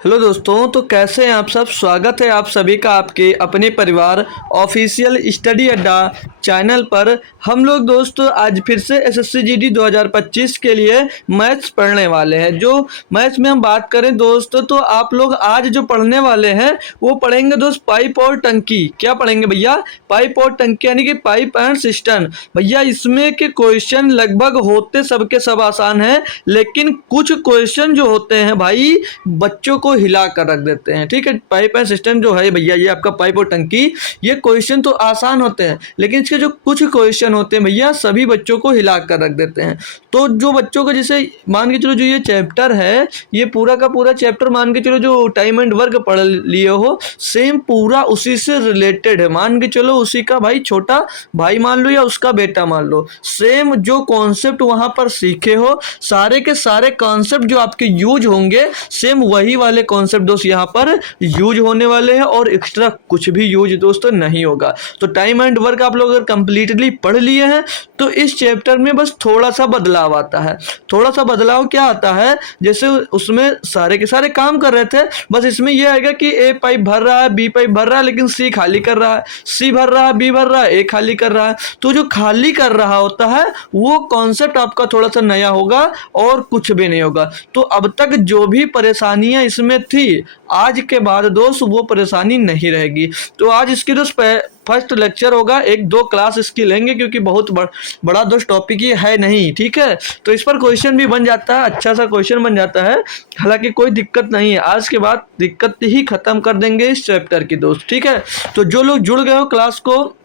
Hello दोस्तों, तो कैसे हैं आप सब। स्वागत है आप सभी का आपके अपने परिवार ऑफिशियल स्टडी अड्डा चैनल पर। हम लोग दोस्तों आज फिर से एसएससी जीडी 2025 के लिए मैथ्स पढ़ने वाले हैं। जो मैथ्स में हम बात करें दोस्तों, तो आप लोग आज जो पढ़ने वाले हैं वो पढ़ेंगे दोस्त पाइप और टंकी। क्या पढ़ेंगे भैया? पाइप और टंकी, यानी कि पाइप एंड सिस्टम। भैया इसमें के क्वेश्चन लगभग होते सबके सब आसान है, लेकिन कुछ क्वेश्चन जो होते हैं भाई बच्चों को हिला कर रख देते हैं। ठीक है, पाइप एंड सिस्टम जो है भैया, ये आपका पाइप और टंकी, ये क्वेश्चन तो आसान होते हैं, लेकिन इसके जो कुछ क्वेश्चन होते हैं भैया सभी बच्चों को हिला कर रख देते हैं। तो जो बच्चों को जैसे मान के चलो जो ये चैप्टर है, ये पूरा का पूरा चैप्टर मान के चलो जो टाइम एंड वर्क पढ़ लिए हो, सेम पूरा उसी से रिलेटेड है। मान के चलो उसी का भाई छोटा भाई मान लो या उसका बेटा मान लो, सेम जो कॉन्सेप्ट वहां पर सीखे हो, सारे के सारे कॉन्सेप्ट जो आपके यूज होंगे सेम वही वाले कॉन्सेप्ट दोस्त यहाँ पर यूज होने वाले हैं, और एक्स्ट्रा कुछ भी यूज दोस्तों नहीं होगा। तो टाइम एंड वर्क आप लोग अगर कंप्लीटली पढ़ लिए हैं तो इस चैप्टर में बस थोड़ा सा बदलाव आता है। थोड़ा सा बदलाव क्या आता है, जैसे उसमें सारे के सारे काम कर रहे थे, बस इसमें यह आएगा कि ए पाइप भर रहा है, बी पाइप भर रहा है, लेकिन सी खाली कर रहा है, सी भर रहा है, बी भर रहा है, ए खाली कर रहा है। तो जो खाली कर रहा होता है वो कॉन्सेप्ट आपका थोड़ा सा नया होगा और कुछ भी नहीं होगा। तो अब तक जो भी परेशानियां इसमें थी, आज के बाद दोस्त वो परेशानी नहीं रहेगी। तो आज इसकी दोस्त फर्स्ट लेक्चर होगा, एक दो क्लास इसकी लेंगे क्योंकि बहुत बड़ा दोस्त टॉपिक ही है नहीं। ठीक है, तो इस पर क्वेश्चन भी बन जाता है, अच्छा सा क्वेश्चन बन जाता है, हालांकि कोई दिक्कत नहीं है। आज के बाद दिक्कत ही खत्म कर देंगे इस चैप्टर की दोस्त। ठीक है, तो जो लोग जुड़ गए हो क्लास को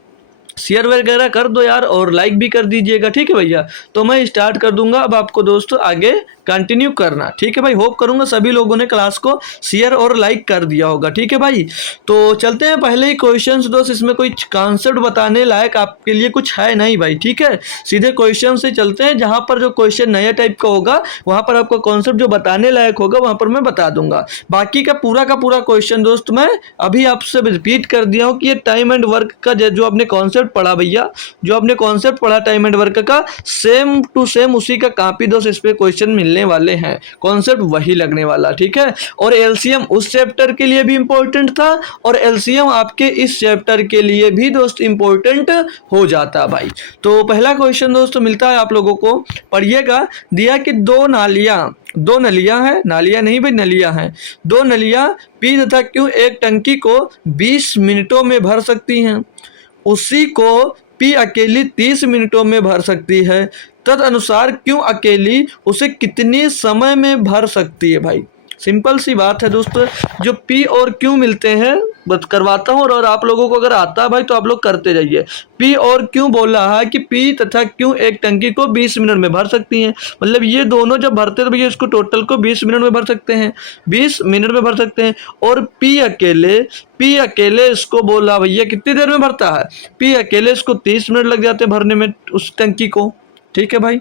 शेयर वगैरह कर दो यार, और लाइक भी कर दीजिएगा। ठीक है भैया, तो मैं स्टार्ट कर दूंगा अब आपको दोस्तों आगे कंटिन्यू करना। ठीक है भाई, होप करूंगा सभी लोगों ने क्लास को शेयर और लाइक कर दिया होगा। ठीक है भाई, तो चलते हैं पहले ही क्वेश्चंस दोस्त। इसमें कोई कॉन्सेप्ट बताने लायक आपके लिए कुछ है नहीं भाई। ठीक है, सीधे क्वेश्चन से चलते हैं। जहां पर जो क्वेश्चन नया टाइप का होगा वहां पर आपको कॉन्सेप्ट जो बताने लायक होगा वहां पर मैं बता दूंगा। बाकी का पूरा क्वेश्चन दोस्त मैं अभी आपसे रिपीट कर दिया हूँ कि ये टाइम एंड वर्क का जो आपने कॉन्सेप्ट पढ़ा भैया, जो आपने कॉन्सेप्ट पढ़ा टाइम एंड वर्क का, सेम टू सेम उसी का कॉपी दोस्त इस पे क्वेश्चन मिलने वाले हैं, कॉन्सेप्ट वही लगने वाला। ठीक है, और एलसीएम उस चैप्टर के लिए भी इंपॉर्टेंट था और एलसीएम आपके इस चैप्टर के लिए भी दोस्त इंपॉर्टेंट हो जाता भाई। तो पहला क्वेश्चन दोस्तों मिलता है आप लोगों को, पढ़िएगा। दिया कि दो नलियां हैं, नालियां नहीं भाई नलियां हैं, दो नलियां पी तथा क्यू एक टंकी को 20 मिनटों में भर सकती हैं, उसी को पी अकेली 30 मिनटों में भर सकती है, तद अनुसार क्यों अकेली उसे कितने समय में भर सकती है। भाई सिंपल सी बात है दोस्तों, जो पी और क्यू मिलते हैं बस करवाता हूँ, और आप लोगों को अगर आता है भाई तो आप लोग करते जाइए। पी और क्यू बोल रहा है कि पी तथा क्यू एक टंकी को 20 मिनट में भर सकती हैं, मतलब ये दोनों जब भरते हैं तो भैया इसको टोटल को 20 मिनट में भर सकते हैं, 20 मिनट में भर सकते हैं। और पी अकेले इसको बोल रहा भैया कितनी देर में भरता है, पी अकेले इसको 30 मिनट लग जाते हैं भरने में उस टंकी को। ठीक है भाई,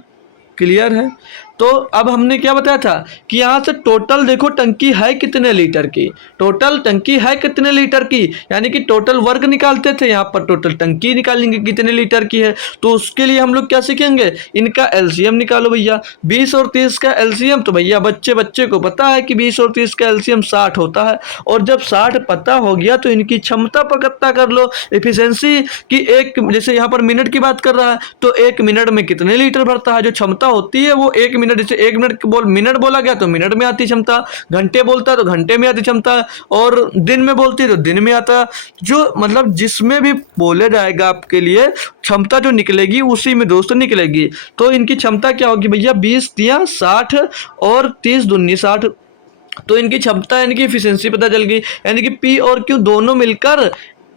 क्लियर है। तो अब हमने क्या बताया था कि यहाँ से टोटल देखो टंकी है कितने लीटर की, टोटल टंकी है कितने लीटर की, यानी कि टोटल वर्क निकालते थे, यहाँ पर टोटल टंकी निकालेंगे कितने लीटर की है। तो उसके लिए हम लोग क्या सीखेंगे, इनका एलसीएम निकालो भैया। 20 और 30 का एलसीएम, तो भैया बच्चे को पता है कि 20 और 30 का एलसीएम 60 होता है, और जब 60 पता हो गया तो इनकी क्षमता पता कर लो, एफिशिएंसी की। एक जैसे यहाँ पर मिनट की बात कर रहा है तो 1 मिनट में कितने लीटर भरता है, जो क्षमता होती है वो 1 मिनट, जैसे 1 मिनट बोला गया तो मिनट में आती क्षमता, घंटे बोलता है तो घंटे में आती क्षमता, और दिन में बोलती है तो दिन में आता। जो मतलब जिसमें भी बोले जाएगा आपके लिए क्षमता जो निकलेगी उसी में दोस्तों निकलेगी। तो इनकी क्षमता क्या होगी भैया, 20 तिया 60 और 30 दूनी 60, तो इनकी क्षमता यानी कि एफिशिएंसी पता चल गई। यानी कि पी और क्यू दोनों मिलकर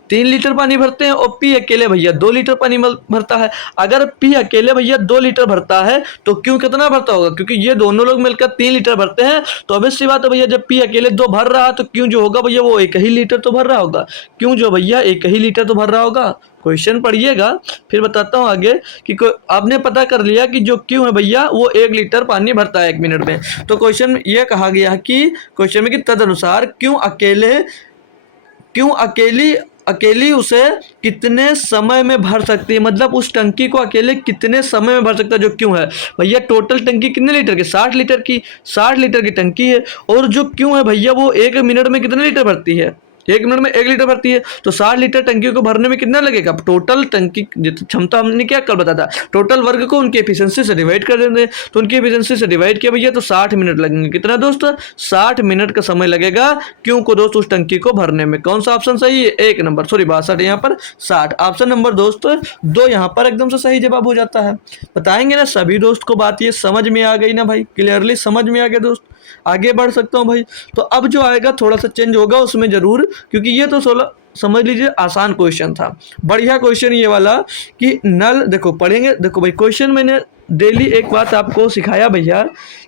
3 लीटर पानी भरते हैं, और पी अकेले भैया 2 लीटर पानी भरता है। अगर पी अकेले भैया 2 लीटर भरता है तो क्यों कितना भरता होगा, क्योंकि ये दोनों लोग मिलकर 3 लीटर भरते हैं, तो ऑब्वियस सी बात है भैया जब पी अकेले 2 भर रहा है तो क्यों जो होगा भैया वो 1 ही लीटर तो भर रहा होगा, क्यों जो भैया 1 ही लीटर तो भर रहा होगा। क्वेश्चन पढ़िएगा फिर बताता हूँ आगे कि आपने पता कर लिया कि जो क्यों है भैया वो 1 लीटर पानी भरता है 1 मिनट में। तो क्वेश्चन ये कहा गया कि क्वेश्चन में कि तदनुसार क्यों अकेली अकेली उसे कितने समय में भर सकती है, मतलब उस टंकी को अकेले कितने समय में भर सकता है, जो क्यों है भैया। टोटल टंकी कितने लीटर की, 60 लीटर की, 60 लीटर की टंकी है। और जो क्यों है भैया, वो 1 मिनट में कितने लीटर भरती है, 1 मिनट में 1 लीटर भरती है। तो 60 लीटर टंकी को भरने में कितना लगेगा। टोटल टंकी क्षमता हमने क्या कल बताया था, टोटल वर्ग को उनकी एफिशिएंसी से डिवाइड कर देंगे। तो उनकी एफिशिएंसी से डिवाइड किया भैया तो 60 मिनट लगेंगे। कितना दोस्त, 60 मिनट का समय लगेगा क्यों को दोस्त उस टंकी को भरने में। कौन सा ऑप्शन सही है, 1 नंबर, सॉरी 62 यहाँ पर 60, ऑप्शन नंबर दोस्त 2 यहाँ पर एकदम से सही जवाब हो जाता है। बताएंगे ना सभी दोस्त को, बात ये समझ में आ गई ना भाई, क्लियरली समझ में आ गया दोस्त। आगे बढ़ सकता हूँ भाई। तो अब जो आएगा थोड़ा सा चेंज होगा उसमें जरूर, क्योंकि ये तो 16 समझ लीजिए आसान क्वेश्चन था, बढ़िया क्वेश्चन ये वाला कि नल, देखो पढ़ेंगे, देखो भाई क्वेश्चन मैंने डेली एक बात आपको सिखाया भैया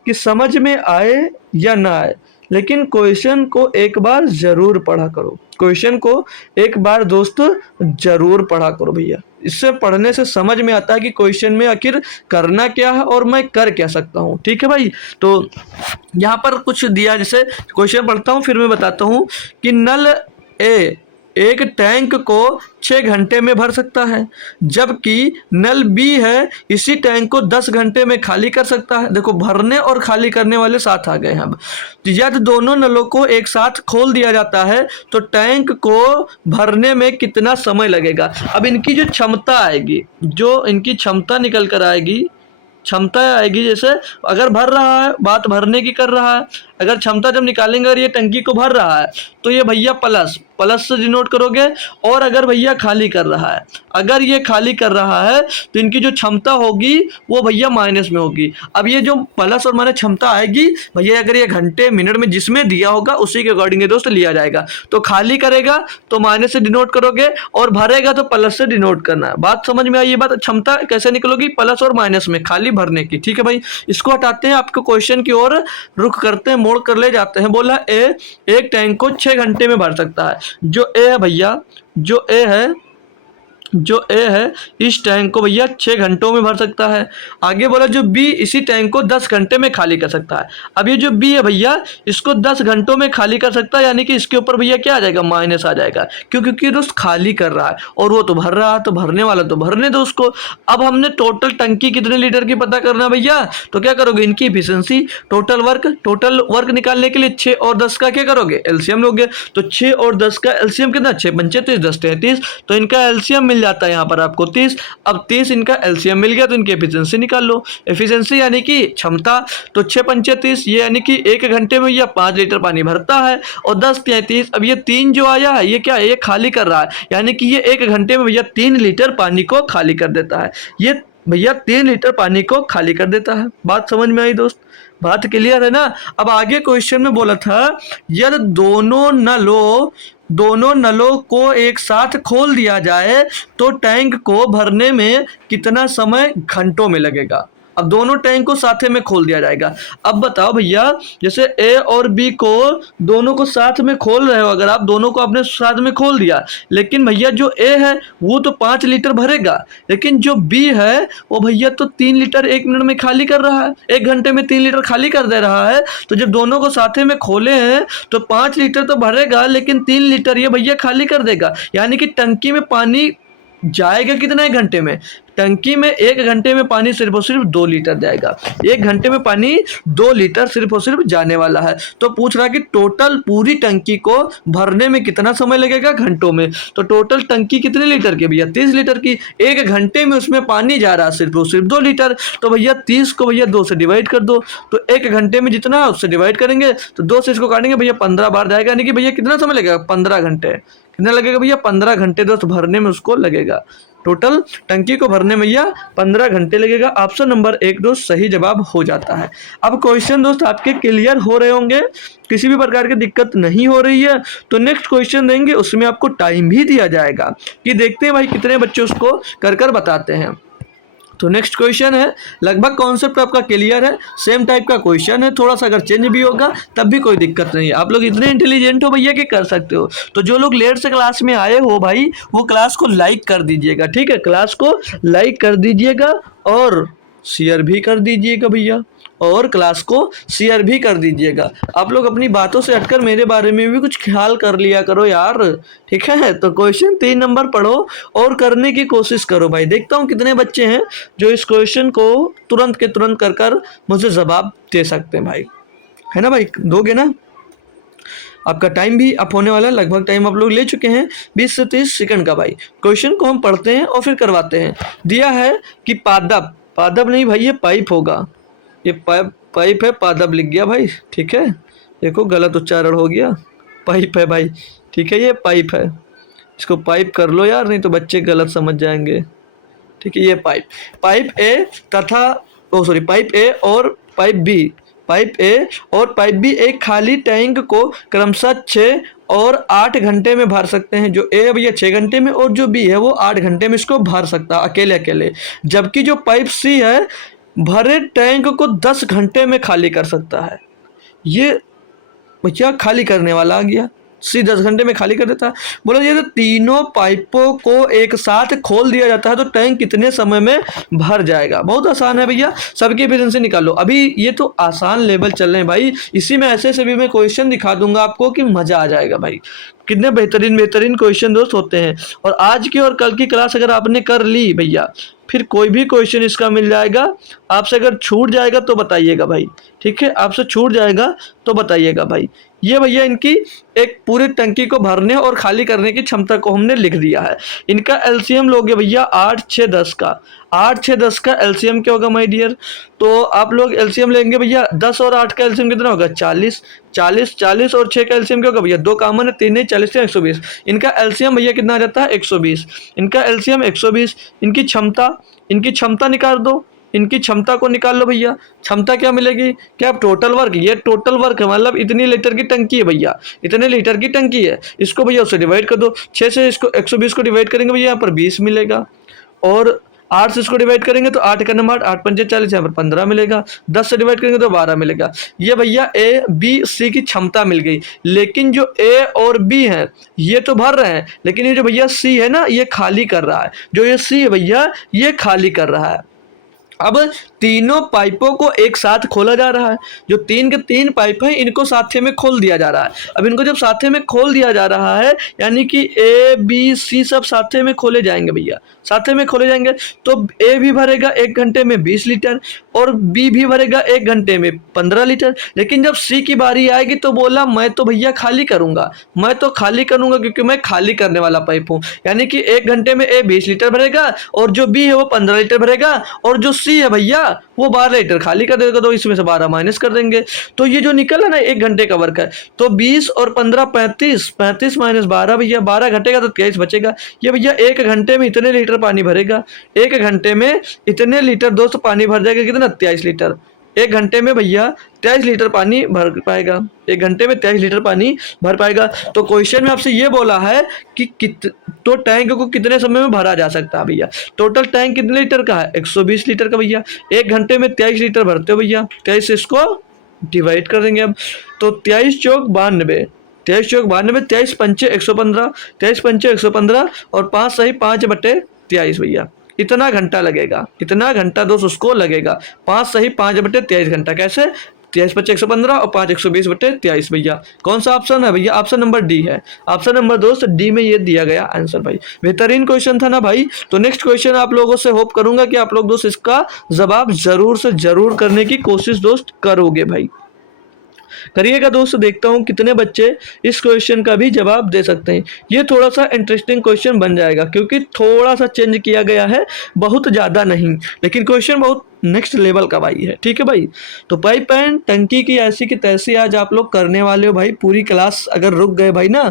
कि समझ में आए या ना आए, लेकिन क्वेश्चन को एक बार जरूर पढ़ा करो, क्वेश्चन को एक बार दोस्त जरूर पढ़ा करो भैया। इससे पढ़ने से समझ में आता है कि क्वेश्चन में आखिर करना क्या है और मैं कर क्या सकता हूँ। ठीक है भाई। तो यहाँ पर कुछ दिया, जैसे क्वेश्चन पढ़ता हूँ फिर मैं बताता हूँ कि नल ए एक टैंक को 6 घंटे में भर सकता है, जबकि नल बी है इसी टैंक को 10 घंटे में खाली कर सकता है। देखो भरने और खाली करने वाले साथ आ गए हैं। अब यदि दोनों नलों को एक साथ खोल दिया जाता है तो टैंक को भरने में कितना समय लगेगा। अब इनकी जो क्षमता आएगी, जो इनकी क्षमता निकल कर आएगी, क्षमता आएगी, जैसे अगर भर रहा है, बात भरने की कर रहा है, अगर क्षमता जब निकालेंगे और ये टंकी को भर रहा है तो ये भैया प्लस से डिनोट करोगे। और अगर भैया खाली कर रहा है, अगर ये खाली कर रहा है तो इनकी जो क्षमता होगी वो भैया माइनस में होगी। अब ये जो प्लस और माइनस क्षमता आएगी भैया, अगर ये घंटे मिनट में जिसमें दिया होगा उसी के अकॉर्डिंग दोस्त लिया जाएगा। तो खाली करेगा तो माइनस से डिनोट करोगे और भरेगा तो प्लस से डिनोट करना है। बात समझ में आई ये बात। क्षमता कैसे निकलोगी, प्लस और माइनस में, खाली भरने की। ठीक है भाई, इसको हटाते हैं, आपको क्वेश्चन की ओर रुख करते हैं, मोड़ कर ले जाते हैं। बोला ए एक टैंक को 6 घंटे में भर सकता है। जो ए है भैया, जो ए है इस टैंक को भैया 6 घंटों में भर सकता है। आगे बोला जो बी इसी टैंक को 10 घंटे में खाली कर सकता है। अब ये जो बी है भैया इसको 10 घंटों में खाली कर सकता है, यानी कि इसके ऊपर भैया क्या आ जाएगा, माइनस आ जाएगा। क्यों, क्योंकि दोस्त खाली कर रहा है और वो तो भर रहा है, तो भरने वाला तो भरने दो उसको। अब हमने टोटल टंकी कितने लीटर की पता करना भैया, तो क्या करोगे, इनकी इफिशिएंसी, टोटल वर्क निकालने के लिए 6 और 10 का क्या करोगे, एलसीएम लोगे। तो 6 और 10 का एलसीएम कितना, 6 पंचे 30, 10 33, तो इनका एलसीएम मिल जाता है यहाँ पर आपको 30। अब 30 इनका एलसीएम मिल गया तो इनकी एफिशिएंसी निकाल लो। एफिशिएंसी यानी कि क्षमता, तो 6 पंचे 30, ये यानी कि 1 घंटे में यह 5 लीटर पानी भरता है। और 10 33, अब ये 3 जो आया है ये क्या है, ये खाली कर रहा है, यानी कि ये 1 घंटे में भैया 3 लीटर पानी को खाली कर देता है। ये भैया 3 लीटर पानी को खाली कर देता है। बात समझ में आई दोस्त, बात क्लियर है ना। अब आगे क्वेश्चन में बोला था यदि दोनों नलों को एक साथ खोल दिया जाए तो टैंक को भरने में कितना समय घंटों में लगेगा। अब दोनों टैंक को साथ में खोल दिया जाएगा। अब बताओ भैया, जैसे ए और बी को दोनों को साथ में खोल रहे हो, अगर आप दोनों को अपने साथ में खोल दिया, लेकिन भैया जो ए है वो तो 5 लीटर भरेगा, लेकिन जो बी है वो भैया तो 3 लीटर 1 मिनट में खाली कर रहा है, 1 घंटे में 3 लीटर खाली कर दे रहा है। तो जब दोनों को साथ में खोले हैं तो 5 लीटर तो भरेगा, लेकिन 3 लीटर ये भैया खाली कर देगा। यानी कि टंकी में पानी जाएगा कितना, 1 घंटे में, टंकी में 1 घंटे में पानी सिर्फ और सिर्फ 2 लीटर जाएगा। 1 घंटे में पानी 2 लीटर सिर्फ और सिर्फ जाने वाला है। तो पूछ रहा है कि टोटल पूरी टंकी को भरने में कितना समय लगेगा, घंटों में। तो टोटल टंकी कितने लीटर की भैया, 30 लीटर की, 1 घंटे में उसमें पानी जा रहा है सिर्फ और सिर्फ 2 लीटर। तो भैया 30 को भैया 2 से डिवाइड कर दो, तो 1 घंटे में जितना है उससे डिवाइड करेंगे तो 2 से इसको काटेंगे भैया 15 बार जाएगा, यानी कि भैया कितना समय लगेगा, 15 घंटे। कितना लगेगा भैया, 15 घंटे दोस्त भरने में उसको लगेगा। टोटल टंकी को भरने में यह 15 घंटे लगेगा। ऑप्शन नंबर 1 दोस्त सही जवाब हो जाता है। अब क्वेश्चन दोस्त आपके क्लियर हो रहे होंगे, किसी भी प्रकार की दिक्कत नहीं हो रही है तो नेक्स्ट क्वेश्चन देंगे, उसमें आपको टाइम भी दिया जाएगा कि देखते हैं भाई कितने बच्चे उसको कर कर बताते हैं। तो नेक्स्ट क्वेश्चन है, लगभग कॉन्सेप्ट आपका क्लियर है, सेम टाइप का क्वेश्चन है, थोड़ा सा अगर चेंज भी होगा तब भी कोई दिक्कत नहीं है। आप लोग इतने इंटेलिजेंट हो भैया कि कर सकते हो। तो जो लोग लेट से क्लास में आए हो भाई वो क्लास को लाइक कर दीजिएगा, ठीक है, क्लास को लाइक कर दीजिएगा और शेयर भी कर दीजिएगा भैया। और क्लास को शेयर भी कर दीजिएगा। आप लोग अपनी बातों से हटकर मेरे बारे में भी कुछ ख्याल कर लिया करो यार, ठीक है। तो क्वेश्चन 3 नंबर पढ़ो और करने की कोशिश करो भाई। देखता हूँ कितने बच्चे हैं जो इस क्वेश्चन को तुरंत के तुरंत कर मुझे जवाब दे सकते हैं भाई, है ना भाई, दोगे ना। आपका टाइम भी अप होने वाला है, लगभग टाइम आप लोग ले चुके हैं 20 से 30 सेकंड का भाई। क्वेश्चन को हम पढ़ते हैं और फिर करवाते हैं। दिया है कि पादप, पादप नहीं भाई ये पाइप होगा, ये पाइप है, पादप लिख गया भाई, ठीक है। देखो गलत उच्चारण हो गया, पाइप है भाई, ठीक है, ये पाइप है, इसको पाइप कर लो यार, नहीं तो बच्चे गलत समझ जाएंगे, ठीक है। ये पाइप ए तथा पाइप ए और पाइप ए और पाइप बी एक खाली टैंक को क्रमशः 6 और 8 घंटे में भर सकते हैं। जो ए है भैया 6 घंटे में और जो बी है वो 8 घंटे में इसको भर सकता है अकेले अकेले, जबकि जो पाइप सी है भरे टैंक को 10 घंटे में खाली कर सकता है। ये भैया खाली करने वाला आ गया, सी 10 घंटे में खाली कर देता है। बोला ये तो तीनों पाइपों को एक साथ खोल दिया जाता है तो टैंक कितने समय में भर जाएगा। बहुत आसान है भैया, सबकी एफिशिएंसी निकालो। अभी ये तो आसान लेवल चल रहे हैं भाई, इसी में ऐसे ऐसे भी मैं क्वेश्चन दिखा दूंगा आपको कि मजा आ जाएगा भाई। कितने बेहतरीन बेहतरीन क्वेश्चन दोस्त होते हैं। और आज की और कल की क्लास अगर आपने कर ली भैया, फिर कोई भी क्वेश्चन इसका मिल जाएगा आपसे। अगर छूट जाएगा तो बताइएगा भाई, ठीक है, आपसे छूट जाएगा तो बताइएगा भाई। ये भैया इनकी एक पूरी टंकी को भरने और खाली करने की क्षमता को हमने लिख दिया है। इनका एलसीएम लोगे भैया 8 6 10 का, 8 6 10 का एलसीएम क्या होगा माय डियर। तो आप लोग एलसीएम लेंगे भैया, 10 और 8 का एलसीएम कितना होगा 40, 40 40 और 6 का एलसीएम क्या होगा भैया, 2 कॉमन है 3 नहीं 40 से 120। इनका एलसीएम भैया कितना आ जाता है 120, इनका एलसीएम 120। इनकी क्षमता निकाल दो, इनकी क्षमता को निकाल लो भैया। क्षमता क्या मिलेगी, क्या टोटल वर्क, ये टोटल वर्क है, मतलब इतनी लीटर की टंकी है भैया, इतने लीटर की टंकी है, इसको भैया उससे डिवाइड कर दो। 6 से इसको 120 को डिवाइड करेंगे भैया, यहाँ पर 20 मिलेगा। और 8 से इसको डिवाइड करेंगे तो 8 का नंबर 8 पंजे 40, यहाँ पर 15 मिलेगा। 10 से डिवाइड करेंगे तो 12 मिलेगा। ये भैया ए बी सी की क्षमता मिल गई। लेकिन जो ए और बी है ये तो भर रहे हैं, लेकिन ये जो भैया सी है ना ये खाली कर रहा है। जो ये सी है भैया ये खाली कर रहा है। अब तीनों पाइपों को एक साथ खोला जा रहा है। जो 3 के 3 पाइप है इनको साथे में खोल दिया जा रहा है। अब इनको जब साथे में खोल दिया जा रहा है यानी कि ए बी सी सब साथे में खोले जाएंगे भैया, साथे में खोले जाएंगे। तो ए भी भरेगा 1 घंटे में 20 लीटर और बी भी भरेगा 1 घंटे में 15 लीटर। लेकिन जब सी की बारी आएगी तो बोला मैं तो भैया खाली करूंगा, मैं तो खाली करूंगा क्योंकि मैं खाली करने वाला पाइप हूँ। यानी कि 1 घंटे में ए 20 लीटर भरेगा और जो बी है वो 15 लीटर भरेगा और जो सी है भैया वो 12 लीटर खाली कर देगा। तो इसमें से 12 माइनस कर देंगे तो ये जो निकला ना 1 घंटे का वर्क है, तो 20 और 15 35, 35 माइनस 12 भैया 12 घटेगा तो 23 बचेगा। ये भैया 1 घंटे में इतने लीटर पानी भरेगा, 1 घंटे में इतने लीटर दोस्त पानी भर जाएगा। कितना 23 लीटर। 1 घंटे में भैया 23 लीटर पानी भर पाएगा, 1 घंटे में 23 लीटर पानी भर पाएगा। तो क्वेश्चन में आपसे ये बोला है कि तो टैंक को कितने समय में भरा जा सकता है भैया। टोटल टैंक कितने लीटर का है 120 लीटर का भैया। 1 घंटे में 23 लीटर भरते हो भैया, 23 से इसको डिवाइड कर देंगे। अब तो 23 चौक 92, 23 चौक 92, 23 पंचे 115, 23 पंचे 115 और 5 सही 5/23 भैया। इतना घंटा लगेगा, इतना घंटा दोस्त उसको लगेगा। 5 सही 5/23 घंटा। कैसे 23 बच्चे 115 और 5 120/23 भैया। कौन सा ऑप्शन है भैया, ऑप्शन नंबर डी है। ऑप्शन नंबर दोस्त डी में ये दिया गया आंसर भाई। बेहतरीन क्वेश्चन था ना भाई। तो नेक्स्ट क्वेश्चन आप लोगों से होप करूंगा कि आप लोग दोस्त इसका जवाब जरूर से जरूर करने की कोशिश दोस्त करोगे भाई, करिएगा दोस्त। देखता हूं कितने बच्चे इस क्वेश्चन का भी जवाब दे सकते हैं। ये थोड़ा सा इंटरेस्टिंग क्वेश्चन बन जाएगा क्योंकि थोड़ा सा चेंज किया गया है, बहुत ज़्यादा नहीं, लेकिन क्वेश्चन बहुत नेक्स्ट लेवल का भाई है, ठीक है भाई। तो पाइप एंड टंकी की ऐसी की तैसी आज आप लोग करने वाले हो भाई। पूरी क्लास अगर रुक गए भाई ना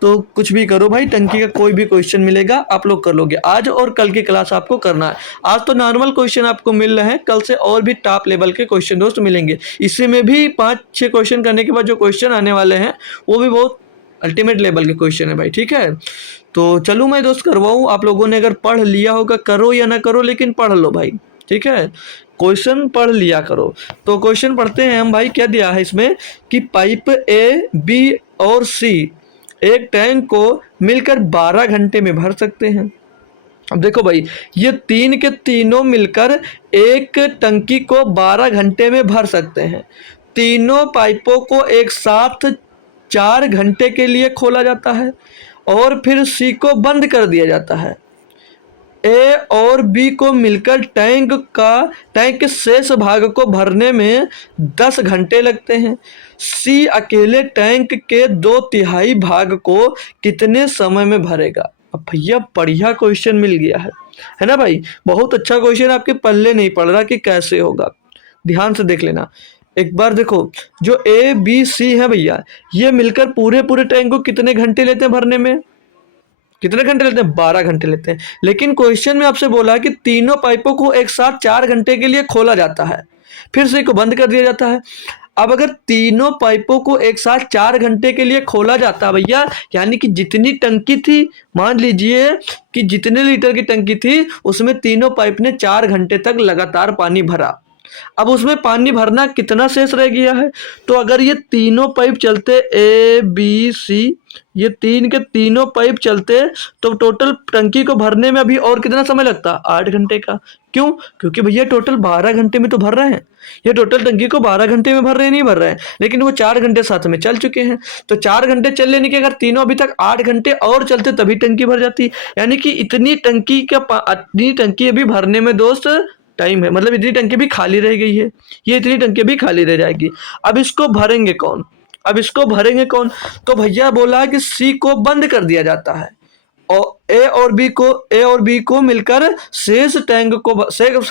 तो कुछ भी करो भाई, टंकी का कोई भी क्वेश्चन मिलेगा आप लोग कर लोगे। आज और कल की क्लास आपको करना है। आज तो नॉर्मल क्वेश्चन आपको मिल रहे हैं, कल से और भी टॉप लेवल के क्वेश्चन दोस्त मिलेंगे। इसी में भी 5-6 क्वेश्चन करने के बाद जो क्वेश्चन आने वाले हैं वो भी बहुत अल्टीमेट लेवल के क्वेश्चन है भाई, ठीक है। तो चलो मैं दोस्त करवाऊँ, आप लोगों ने अगर पढ़ लिया होगा, करो या ना करो लेकिन पढ़ लो भाई, ठीक है। क्वेश्चन पढ़ लिया करो। तो क्वेश्चन पढ़ते हैं हम भाई। क्या दिया है इसमें कि पाइप ए बी और सी एक टैंक को मिलकर 12 घंटे में भर सकते हैं। अब देखो भाई, ये तीन के तीनों मिलकर एक टंकी को 12 घंटे में भर सकते हैं। तीनों पाइपों को एक साथ 4 घंटे के लिए खोला जाता है और फिर सी को बंद कर दिया जाता है। ए और बी को मिलकर टैंक के शेष भाग को भरने में 10 घंटे लगते हैं। सी अकेले टैंक के 2/3 भाग को कितने समय में भरेगा? अब भैया बढ़िया क्वेश्चन मिल गया है ना भाई। बहुत अच्छा क्वेश्चन, आपके पल्ले नहीं पड़ रहा कि कैसे होगा। ध्यान से देख लेना एक बार। देखो, जो ए बी सी है भैया, ये मिलकर पूरे पूरे टैंक को कितने घंटे लेते हैं भरने में? कितने घंटे लेते हैं? 12 घंटे लेते हैं। लेकिन क्वेश्चन में आपसे बोला है कि तीनों पाइपों को एक साथ 4 घंटे के लिए खोला जाता है, फिर से को बंद कर दिया जाता है। अब अगर तीनों पाइपों को एक साथ 4 घंटे के लिए खोला जाता है भैया, यानी कि जितनी टंकी थी, मान लीजिए कि जितने लीटर की टंकी थी, उसमें तीनों पाइप ने 4 घंटे तक लगातार पानी भरा। अब उसमें पानी भरना कितना शेष रह गया है? तो अगर ये तीनों पाइप चलते, ए बी सी, ये तीन के तीनों पाइप चलते, तो टोटल टंकी को भरने में अभी और कितना समय लगता? 8 घंटे का। क्यों? क्योंकि भैया टोटल 12 घंटे में तो भर रहे हैं। ये टोटल टंकी को 12 घंटे में भर रहे हैं, नहीं भर रहे हैं, लेकिन वो 4 घंटे साथ में चल चुके हैं। तो 4 घंटे चल लेने के अगर तीनों अभी तक 8 घंटे और चलते तभी टंकी भर जाती। यानी कि इतनी टंकी अभी भरने में दोस्त टाइम है, मतलब इतनी टंकी भी खाली रह गई है, ये इतनी टंकी भी खाली रह जाएगी। अब इसको भरेंगे कौन? तो भैया बोला कि सी को बंद कर दिया जाता है और ए और बी को मिलकर शेष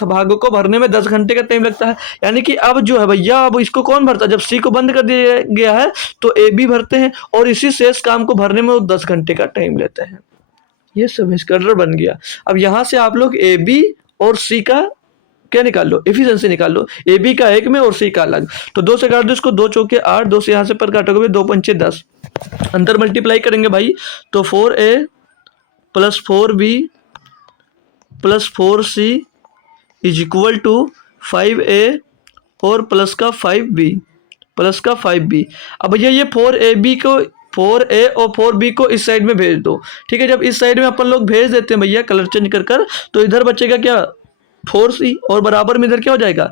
भाग को भरने में 10 घंटे का टाइम लगता है। यानी कि अब जो है भैया, अब इसको कौन भरता है? जब सी को बंद कर दिया गया है तो ए बी भरते हैं और इसी शेष काम को भरने में वो 10 घंटे का टाइम लेते हैं। ये समीकरण बन गया। अब यहां से आप लोग ए बी और सी का क्या निकाल लो? एफिशिएंसी निकाल लो। ए बी का एक में और सी का अलग। तो 2 से काट दो इसको, 2 चौके 8, 2 से यहाँ से पर काटोगे 2 पंचे 10, अंदर मल्टीप्लाई करेंगे भाई तो 4a plus 4b plus 4c is equal to 5a और प्लस का 5b। अब भैया ये 4a और 4b को इस साइड में भेज दो। ठीक है, जब इस साइड में अपन लोग भेज देते हैं भैया कलर चेंज कर तो इधर बचेगा क्या? 4c और बराबर में इधर क्या हो जाएगा?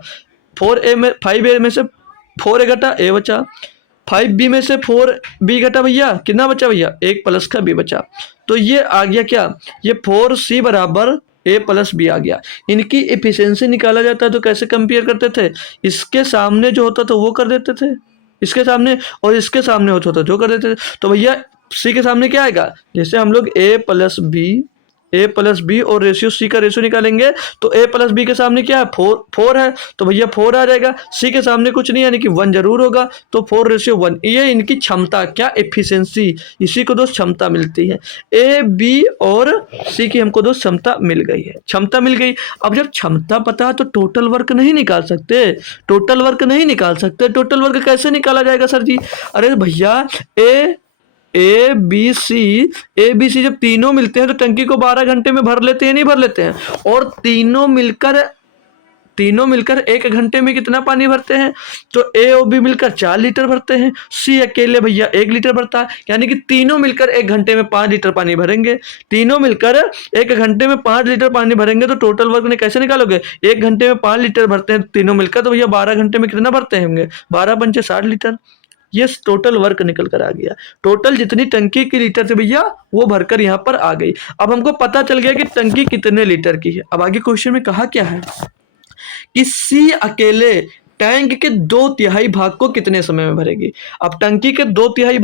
5a में से 4a घटा a बचा, 5b में से 4b घटा भैया कितना बचा भैया? 1 प्लस का b बचा। तो ये आ गया क्या? ये 4c बराबर a प्लस b आ गया। इनकी एफिशिएंसी निकाला जाता है तो कैसे कंपेयर करते थे? इसके सामने जो होता था वो कर देते थे, इसके सामने, और इसके सामने होता था जो कर देते थे। तो भैया c के सामने क्या आएगा? जैसे हम लोग a प्लस बी और रेशियो सी का रेशियो निकालेंगे तो a प्लस बी के सामने क्या है? 4 है, तो भैया 4 आ जाएगा। सी के सामने कुछ नहीं, यानी कि 1 जरूर होगा, तो 4:1। ये इनकी क्षमता, क्या? एफिशिएंसी। इसी को दोस्त क्षमता मिलती है। ए बी और सी की हमको दोस्त क्षमता मिल गई है, क्षमता मिल गई। अब जब क्षमता पता है तो टोटल वर्क नहीं निकाल सकते। टोटल वर्क कैसे निकाला जाएगा सर जी? अरे भैया ए बी सी जब तीनों मिलते हैं तो टंकी को 12 घंटे में भर लेते हैं, नहीं भर लेते हैं? और तीनों मिलकर 1 घंटे में कितना पानी भरते हैं? तो ए और बी मिलकर 4 लीटर भरते हैं, सी अकेले भैया 1 लीटर भरता है। यानी कि तीनों मिलकर 1 घंटे में 5 लीटर पानी भरेंगे। तीनों मिलकर 1 घंटे में 5 लीटर पानी भरेंगे तो टोटल वर्क ने कैसे निकालोगे? 1 घंटे में 5 लीटर भरते हैं तीनों मिलकर, तो भैया 12 घंटे में कितना भरते होंगे? 12 पंचे 60 लीटर। ये टोटल वर्क निकल कर आ गया। टोटल जितनी टंकी की लीटर थी भैया वो भरकर यहाँ पर आ गई। अब हमको पता चल गया कि टंकी कितने लीटर की है। अब आगे क्वेश्चन में कहा क्या है कि सी अकेले टैंक के 2/3 भाग को कितने समय में भरेगी? अब टंकी की 2/3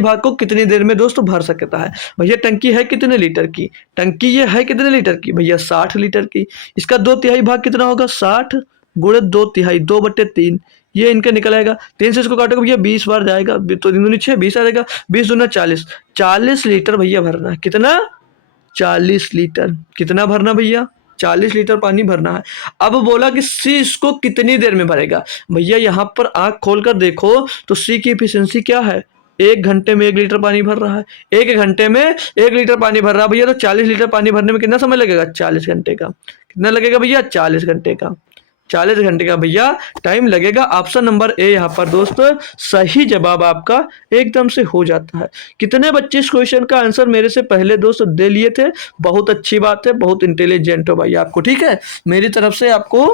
भाग को कितनी देर में दोस्तों भर सकता है? भैया टंकी है कितने लीटर की? टंकी ये है कितने लीटर की भैया? 60 लीटर की। इसका 2/3 भाग कितना होगा? 60 गुणे 2/3, 2/3। ये इनका निकल आएगा। 3 से इसको काटोगे भैया 20 बार जाएगा, तो 3 दूनी 6, 20 आ जाएगा, 20 दूना 40, 40 लीटर भैया भरना है। कितना? 40 लीटर। कितना भरना भैया? 40 लीटर पानी भरना है। अब बोला कि सी इसको कितनी देर में भरेगा? भैया यहाँ पर आंख खोलकर देखो तो सी की एफिशिएंसी क्या है? 1 घंटे में 1 लीटर पानी भर रहा है। 1 घंटे में 1 लीटर पानी भर रहा है भैया, तो 40 लीटर पानी भरने में कितना समय लगेगा? 40 घंटे का। कितना लगेगा भैया? 40 घंटे का। 40 घंटे का भैया टाइम लगेगा। ऑप्शन नंबर ए यहाँ पर दोस्तों सही जवाब आपका एकदम से हो जाता है। कितने बच्चे इस क्वेश्चन का आंसर मेरे से पहले दोस्त दे लिए थे? बहुत अच्छी बात है, बहुत इंटेलिजेंट हो भाई आपको। ठीक है, मेरी तरफ से आपको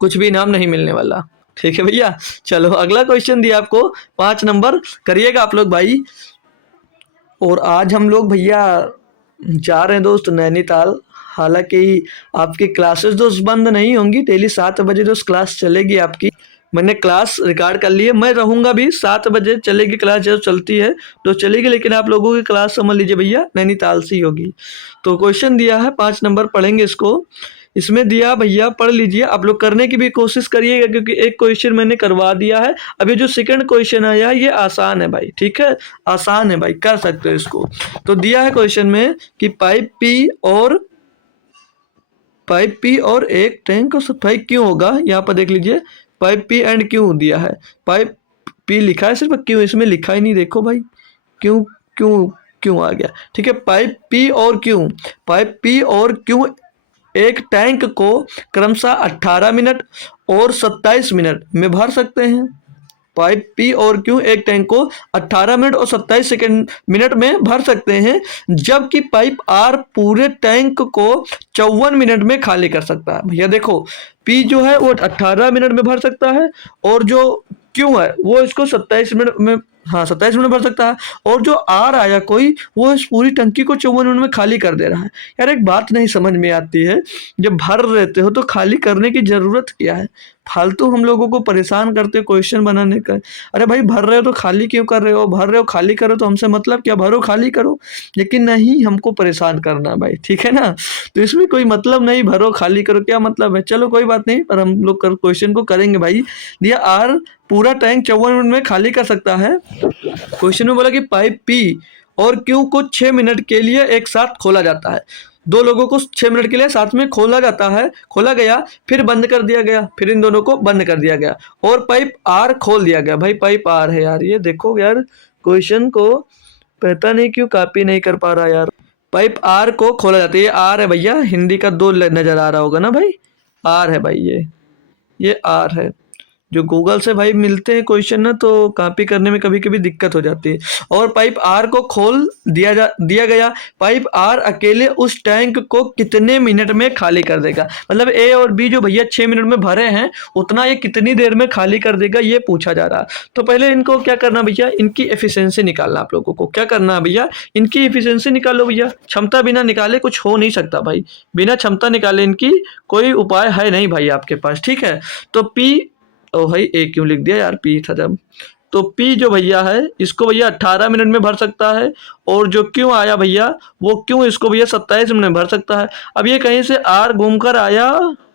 कुछ भी इनाम नहीं मिलने वाला। ठीक है भैया, चलो अगला क्वेश्चन दिया आपको 5 नंबर, करिएगा आप लोग भाई। और आज हम लोग भैया जा रहे हैं दोस्त नैनीताल। हालांकि आपकी क्लासेस दोस्त बंद नहीं होंगी, डेली 7 बजे दोस्त क्लास चलेगी आपकी। मैंने क्लास रिकॉर्ड कर ली है, मैं रहूँगा भी, 7 बजे चलेगी क्लास, जब चलती है तो चलेगी, लेकिन आप लोगों की क्लास समझ लीजिए भैया नैनीताल से ही होगी। तो क्वेश्चन दिया है 5 नंबर, पढ़ेंगे इसको। इसमें दिया भैया, पढ़ लीजिए, आप लोग करने की भी कोशिश करिएगा क्योंकि एक क्वेश्चन मैंने करवा दिया है। अभी जो सेकंड क्वेश्चन आया है ये आसान है भाई। ठीक है, आसान है भाई, कर सकते हो इसको। तो दिया है क्वेश्चन में कि पाइप पी और एक टैंक को सफाई क्यों होगा। यहाँ पर देख लीजिए, पाइप पी एंड क्यों दिया है। पाइप पी लिखा है सिर्फ, क्यों इसमें लिखा ही नहीं, देखो भाई क्यों क्यों क्यों आ गया। ठीक है, पाइप पी और क्यों एक टैंक को क्रमशः 18 मिनट और 27 मिनट में भर सकते हैं। पाइप पी और क्यू एक टैंक को 18 मिनट और 27 मिनट में भर सकते हैं, जबकि पाइप आर पूरे टैंक को 54 मिनट में खाली कर सकता है। भैया देखो, पी जो है वो 18 मिनट में भर सकता है और जो क्यू है वो इसको 27 मिनट में, हाँ 27 मिनट भर सकता है, और जो आर आया कोई वो इस पूरी टंकी को 54 मिनट में खाली कर दे रहा है। यार एक बात नहीं समझ में आती है, जब भर रहते हो तो खाली करने की जरूरत क्या है? फालतू हम लोगों को परेशान करते क्वेश्चन बनाने का। अरे भाई भर रहे हो तो खाली क्यों कर रहे हो? भर रहे हो खाली करो, तो हमसे मतलब क्या, भरो खाली करो, लेकिन नहीं हमको परेशान करना भाई। ठीक है ना, तो इसमें कोई मतलब नहीं, भरो खाली करो क्या मतलब है। चलो कोई बात नहीं, पर हम लोग क्वेश्चन को करेंगे भाई। दिया आर पूरा टैंक 54 मिनट में खाली कर सकता है। क्वेश्चन में बोला कि पाइप पी और क्यू को 6 मिनट के लिए एक साथ खोला जाता है। दो लोगों को 6 मिनट के लिए साथ में खोला जाता है, खोला गया, फिर बंद कर दिया गया, फिर इन दोनों को बंद कर दिया गया और पाइप आर खोल दिया गया। भाई पाइप आर है यार, ये देखो यार क्वेश्चन को पता नहीं क्यों कॉपी नहीं कर पा रहा यार। पाइप आर को खोला जाता है, ये आर है भैया, हिंदी का 2 नजर आ रहा होगा ना भाई, आर है भाई, ये आर है। जो गूगल से भाई मिलते हैं क्वेश्चन ना, तो कॉपी करने में कभी कभी दिक्कत हो जाती है। और पाइप आर को खोल दिया गया। पाइप आर अकेले उस टैंक को कितने मिनट में खाली कर देगा? मतलब ए और बी जो भैया 6 मिनट में भरे हैं, उतना ये कितनी देर में खाली कर देगा, ये पूछा जा रहा है। तो पहले इनको क्या करना भैया, इनकी एफिशिएंसी निकालना। आप लोगों को क्या करना है भैया, इनकी एफिशिएंसी निकालो भैया। क्षमता बिना निकाले कुछ हो नहीं सकता भाई, बिना क्षमता निकाले इनकी कोई उपाय है नहीं भाई आपके पास। ठीक है, तो पी, ओ भाई ए क्यों लिख दिया यार, पी था जब। तो पी जो भैया है इसको भैया 18 मिनट में भर सकता है, और जो क्यों आया भैया वो क्यों इसको भैया 27 मिनट में भर सकता है। अब ये कहीं से आर घूमकर आया,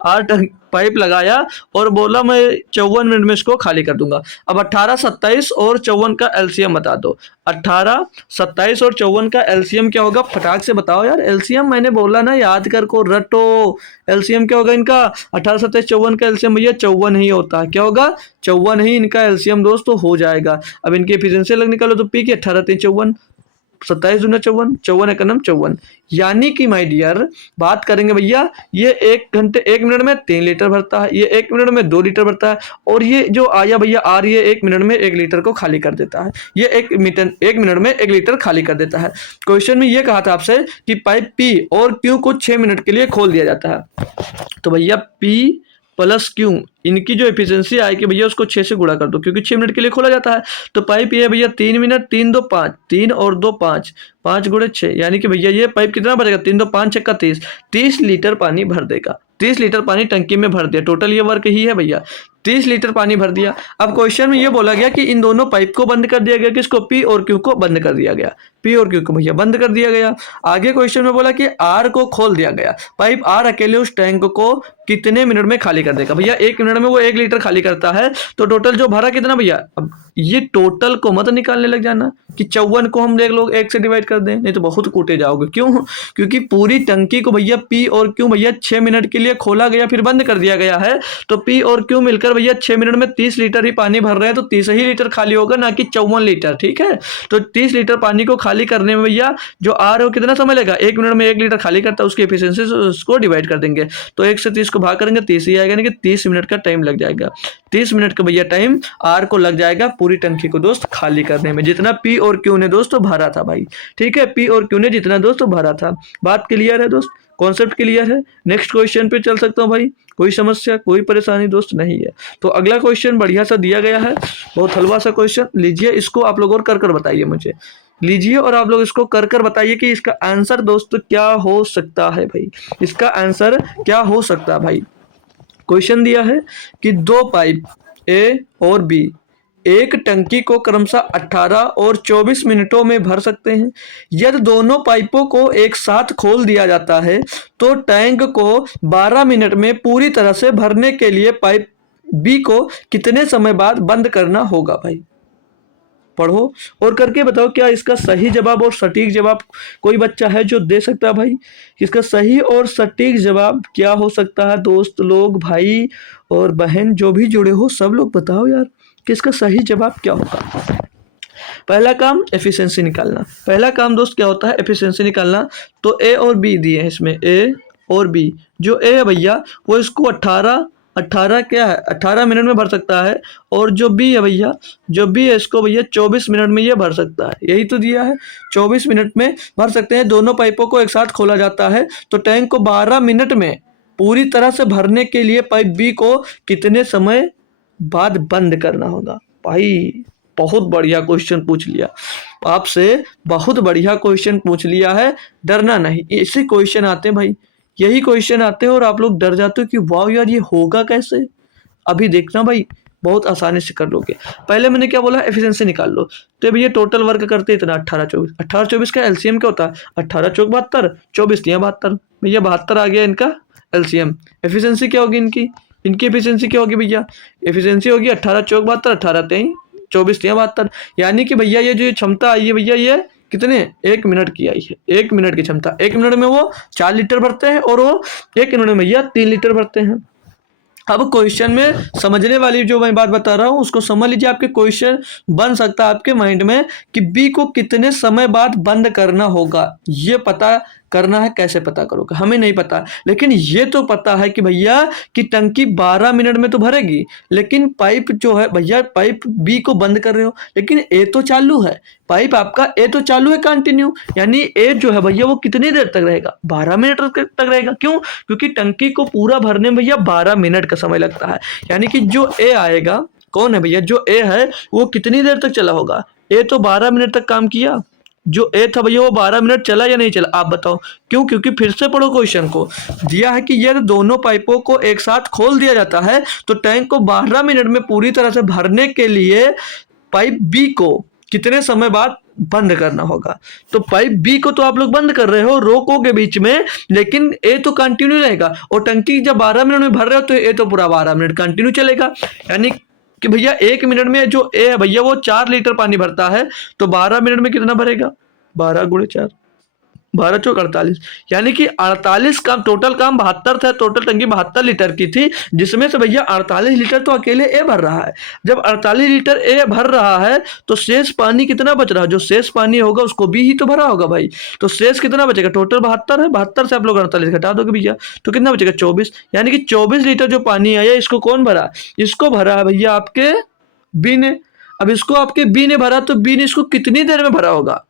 आर पाइप लगाया और बोला मैं 54 मिनट में इसको खाली कर दूंगा। अब 18, 27 और 54 का एलसीएम बता दो। 18, 27 और 54 का एलसीएम क्या होगा, फटाक से बताओ यार। एलसीएम मैंने बोला ना, याद कर को रटो। एलसीएम क्या होगा इनका, 18, 27, 54 का एलसीएम भैया 54 ही होता है। क्या होगा, 54 ही इनका एलसीएम दोस्तों हो जाएगा। अब इनकी एफिशिएंसी अलग निकालो, तो पी की 18 3 54, 27 दूना 54, 54 एक नम 54, यानी कि माय डियर बात करेंगे भैया, ये 1 मिनट में 3 लीटर भरता है, ये 1 मिनट में 2 लीटर भरता है, और ये जो आया भैया आर, ये 1 मिनट में 1 लीटर को खाली कर देता है। ये 1 मिनट में 1 लीटर खाली कर देता है। क्वेश्चन में ये कहा था आपसे कि पाइप पी और क्यू को 6 मिनट के लिए खोल दिया जाता है। तो भैया पी प्लस क्यू, इनकी जो एफिशिएंसी आएगी भैया उसको 6 से गुणा कर दो, क्योंकि 6 मिनट के लिए खोला जाता है। तो पाइप ये है भैया 3 मिनट, 3 2 5, 3 और 2 5, 5 गुणे 6, यानी कि भैया ये पाइप कितना भरेगा, 3 2 5 6 30 लीटर पानी भर देगा। 30 लीटर पानी टंकी में भर दिया, टोटल ये वर्क ही है भैया, 30 लीटर पानी भर दिया। अब क्वेश्चन में ये बोला गया कि इन दोनों पाइप को बंद कर दिया गया, किसको, पी और क्यू को बंद कर दिया गया। पी और क्यू को भैया बंद कर दिया गया। आगे क्वेश्चन में बोला कि आर को खोल दिया गया। पाइप आर अकेले उस टैंक को कितने मिनट में खाली कर देगा? भैया 1 मिनट में वो 1 लीटर खाली करता है, तो टोटल जो भरा कितना भैया। अब ये टोटल को मत निकालने लग जाना कि 54 को हम देख लोग 1 से डिवाइड कर दें, नहीं तो बहुत कूटे जाओगे। क्यों, क्योंकि पूरी टंकी को भैया पी और क्यू भैया 6 मिनट के लिए खोला गया, फिर बंद कर दिया गया है। तो पी और क्यू मिलकर भैया 6 मिनट में 30 लीटर ही पानी भर रहे हैं, तो 30 ही लीटर खाली होगा, ना कि 54 लीटर। ठीक है, तो 30 लीटर पानी को खाली खाली करने में भैया जो आर है वो कितना समय लगेगा, 1 मिनट में 1 लीटर खाली करता है, उसकी एफिशिएंसी से उसको डिवाइड कर देंगे। तो 1 से 30 को भाग करेंगे 30 ही आएगा, यानी कि 30 मिनट का टाइम लग जाएगा। 30 मिनट का भैया टाइम आर को लग जाएगा पूरी टंकी को दोस्त खाली करने में, जितना पी और क्यू ने दोस्तों भरा था भाई। ठीक है, पी और क्यू ने जितना दोस्तों भरा था। बात क्लियर है दोस्त, कॉन्सेप्ट क्लियर है। नेक्स्ट क्वेश्चन पे चल सकता हूँ भाई, कोई समस्या कोई परेशानी दोस्त नहीं है। तो अगला क्वेश्चन बढ़िया सा दिया गया है, बहुत हलवा सा क्वेश्चन, लीजिए इसको आप लोग और कर बताइए मुझे, लीजिए और आप लोग इसको कर बताइए कि इसका आंसर दोस्तों क्या हो सकता है भाई, इसका आंसर क्या हो सकता है भाई। क्वेश्चन दिया है कि 2 पाइप ए और बी एक टंकी को क्रमशः 18 और 24 मिनटों में भर सकते हैं। यदि दोनों पाइपों को एक साथ खोल दिया जाता है तो टैंक को 12 मिनट में पूरी तरह से भरने के लिए पाइप बी को कितने समय बाद बंद करना होगा भाई। पढ़ो और करके बताओ क्या इसका सही जवाब और सटीक जवाब कोई बच्चा है जो दे सकता है भाई। इसका सही और सटीक जवाब क्या हो सकता है दोस्त लोग, भाई और बहन जो भी जुड़े हो सब लोग बताओ यार कि इसका सही जवाब क्या होगा। पहला काम एफिशिएंसी निकालना, पहला काम दोस्त क्या होता है एफिशिएंसी निकालना। तो ए और बी दिए हैं इसमें, ए और बी। जो ए है भैया वो इसको 18 क्या है 18 मिनट में भर सकता है, और जो बी है भैया, जो बी है इसको भैया 24 मिनट में ये भर सकता है, यही तो दिया है 24 मिनट में भर सकते हैं। दोनों पाइपों को एक साथ खोला जाता है तो टैंक को 12 मिनट में पूरी तरह से भरने के लिए पाइप बी को कितने समय बाद बंद करना होगा। भाई बहुत बढ़िया क्वेश्चन पूछ लिया आपसे, बहुत बढ़िया क्वेश्चन पूछ लिया है, डरना नहीं। ऐसे क्वेश्चन आते हैं भाई, यही क्वेश्चन आते हैं और आप लोग डर जाते हो कि वाह यार ये होगा कैसे। अभी देखना भाई बहुत आसानी से कर लोगे। पहले मैंने क्या बोला एफिशिएंसी निकाल लो, तो भैया टोटल वर्क करते इतना 18-24 का एलसीएम क्या होता है 18 चौक 72, 24 दिया 72, भैया 72 आ गया इनका एलसीएम। एफिशिएंसी क्या होगी इनकी, इनकी एफिशिएंसी क्या होगी भैया, एफिशिएंसी होगी 18 चौक 72, 18 23, 24 दिया 72, यानी कि भैया ये जो क्षमता आई है भैया ये कितने 1 मिनट की आई है, 1 मिनट की क्षमता। 1 मिनट में वो 4 लीटर भरते हैं और वो 1 मिनट में भैया 3 लीटर भरते हैं। अब क्वेश्चन में समझने वाली जो मैं बात बता रहा हूँ उसको समझ लीजिए। आपके क्वेश्चन बन सकता है आपके माइंड में कि बी को कितने समय बाद बंद करना होगा, ये पता करना है। कैसे पता करोगे हमें नहीं पता, लेकिन ये तो पता है कि भैया कि टंकी 12 मिनट में तो भरेगी, लेकिन पाइप जो है भैया पाइप बी को बंद कर रहे हो, लेकिन ए तो चालू है, पाइप आपका ए तो चालू है कंटिन्यू, यानी ए जो है भैया वो कितनी देर तक रहेगा 12 मिनट तक रहेगा। क्यों, क्योंकि टंकी को पूरा भरने में भैया 12 मिनट का समय लगता है, यानी कि जो ए आएगा कौन है भैया, जो ए है वो कितनी देर तक चला होगा, ए तो 12 मिनट तक काम किया, जो ए था भैया वो 12 मिनट चला या नहीं चला आप बताओ। क्यों, क्योंकि फिर से पढ़ो क्वेश्चन को, दिया है कि यदि दोनों पाइपों को एक साथ खोल दिया जाता है तो टैंक को 12 मिनट में पूरी तरह से भरने के लिए पाइप बी को कितने समय बाद बंद करना होगा। तो पाइप बी को तो आप लोग बंद कर रहे हो, रोकोगे बीच में, लेकिन ए तो कंटिन्यू रहेगा, और टंकी जब 12 मिनट में भर रहे हो तो ए तो पूरा 12 मिनट कंटिन्यू चलेगा। यानी कि भैया 1 मिनट में जो ए है भैया वो 4 लीटर पानी भरता है, तो 12 मिनट में कितना भरेगा 12 गुणे 4, 12 चौक 48, यानी कि 48 काम, टोटल काम 72 था, टोटल टंकी 72 लीटर की थी, जिसमें से भैया 48 लीटर तो अकेले ए भर रहा है। जब 48 लीटर ए भर रहा है तो शेष पानी कितना बच रहा है, जो शेष पानी होगा उसको भी ही तो भरा होगा भाई, तो शेष कितना बचेगा, टोटल 72 है, 72 से आप लोग 48 घटा दोगे भैया तो कितना बचेगा 24, यानी कि 24 लीटर जो पानी आया इसको कौन भरा, इसको भरा है भैया आपके बी ने। अब इसको आपके बी ने भरा तो बी ने इसको कितनी देर में भरा होगा,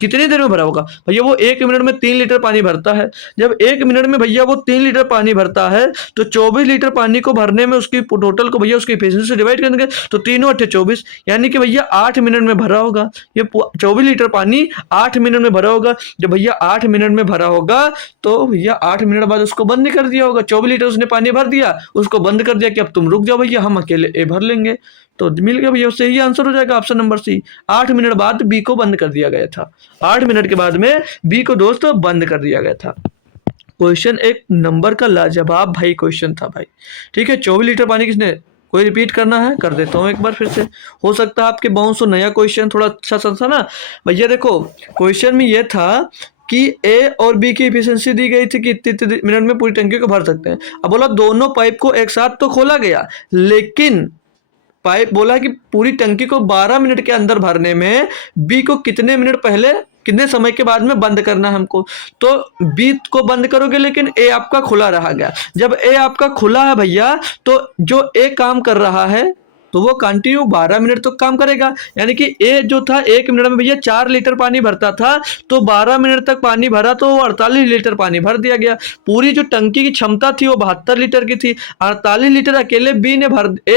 कितनी देर में भरा होगा भैया, वो 1 मिनट में 3 लीटर पानी भरता है। जब 1 मिनट में भैया वो 3 लीटर पानी भरता है तो 24 लीटर पानी को भरने में उसकी टोटल को भैया उसकी एफिशिएंसी से डिवाइड करेंगे तो 3 और 24, यानी कि भैया 8 मिनट में भरा होगा। ये 24 लीटर पानी 8 मिनट में भरा होगा। जब भैया 8 मिनट में भरा होगा तो भैया 8 मिनट बाद उसको बंद नहीं कर दिया होगा। 24 लीटर उसने पानी भर दिया, उसको बंद कर दिया कि अब तुम रुक जाओ भैया हम अकेले ए भर लेंगे, तो मिल गया भैया, उससे ही आंसर हो जाएगा ऑप्शन नंबर सी। 8 मिनट बाद बी को बंद कर दिया गया था, 8 मिनट के बाद में बी को दोस्तों बंद कर दिया गया था। क्वेश्चन एक नंबर का लाजवाब भाई क्वेश्चन था भाई, ठीक है। 24 लीटर पानी किसने, कोई रिपीट करना है कर देता हूँ एक बार फिर से, हो सकता है आपके बाउंस हो, नया क्वेश्चन थोड़ा अच्छा सा था ना भैया। देखो क्वेश्चन में ये था कि ए और बी की एफिशिएंसी दी गई थी कि इतने मिनट में पूरी टंकी को भर सकते हैं। अब बोला दोनों पाइप को एक साथ तो खोला गया, लेकिन पाइप बोला कि पूरी टंकी को 12 मिनट के अंदर भरने में बी को कितने मिनट पहले कितने समय के बाद में बंद करना है हमको। तो बी को बंद करोगे लेकिन ए आपका खुला रह गया। जब ए आपका खुला है भैया तो जो ए काम कर रहा है तो वो कंटिन्यू 12 मिनट तक काम करेगा। यानी कि ए जो था 1 मिनट में भैया 4 लीटर पानी भरता था, तो 12 मिनट तक पानी भरा तो 48 लीटर पानी भर दिया गया। पूरी जो टंकी की क्षमता थी वो 72 लीटर की थी, 48 लीटर अकेले ए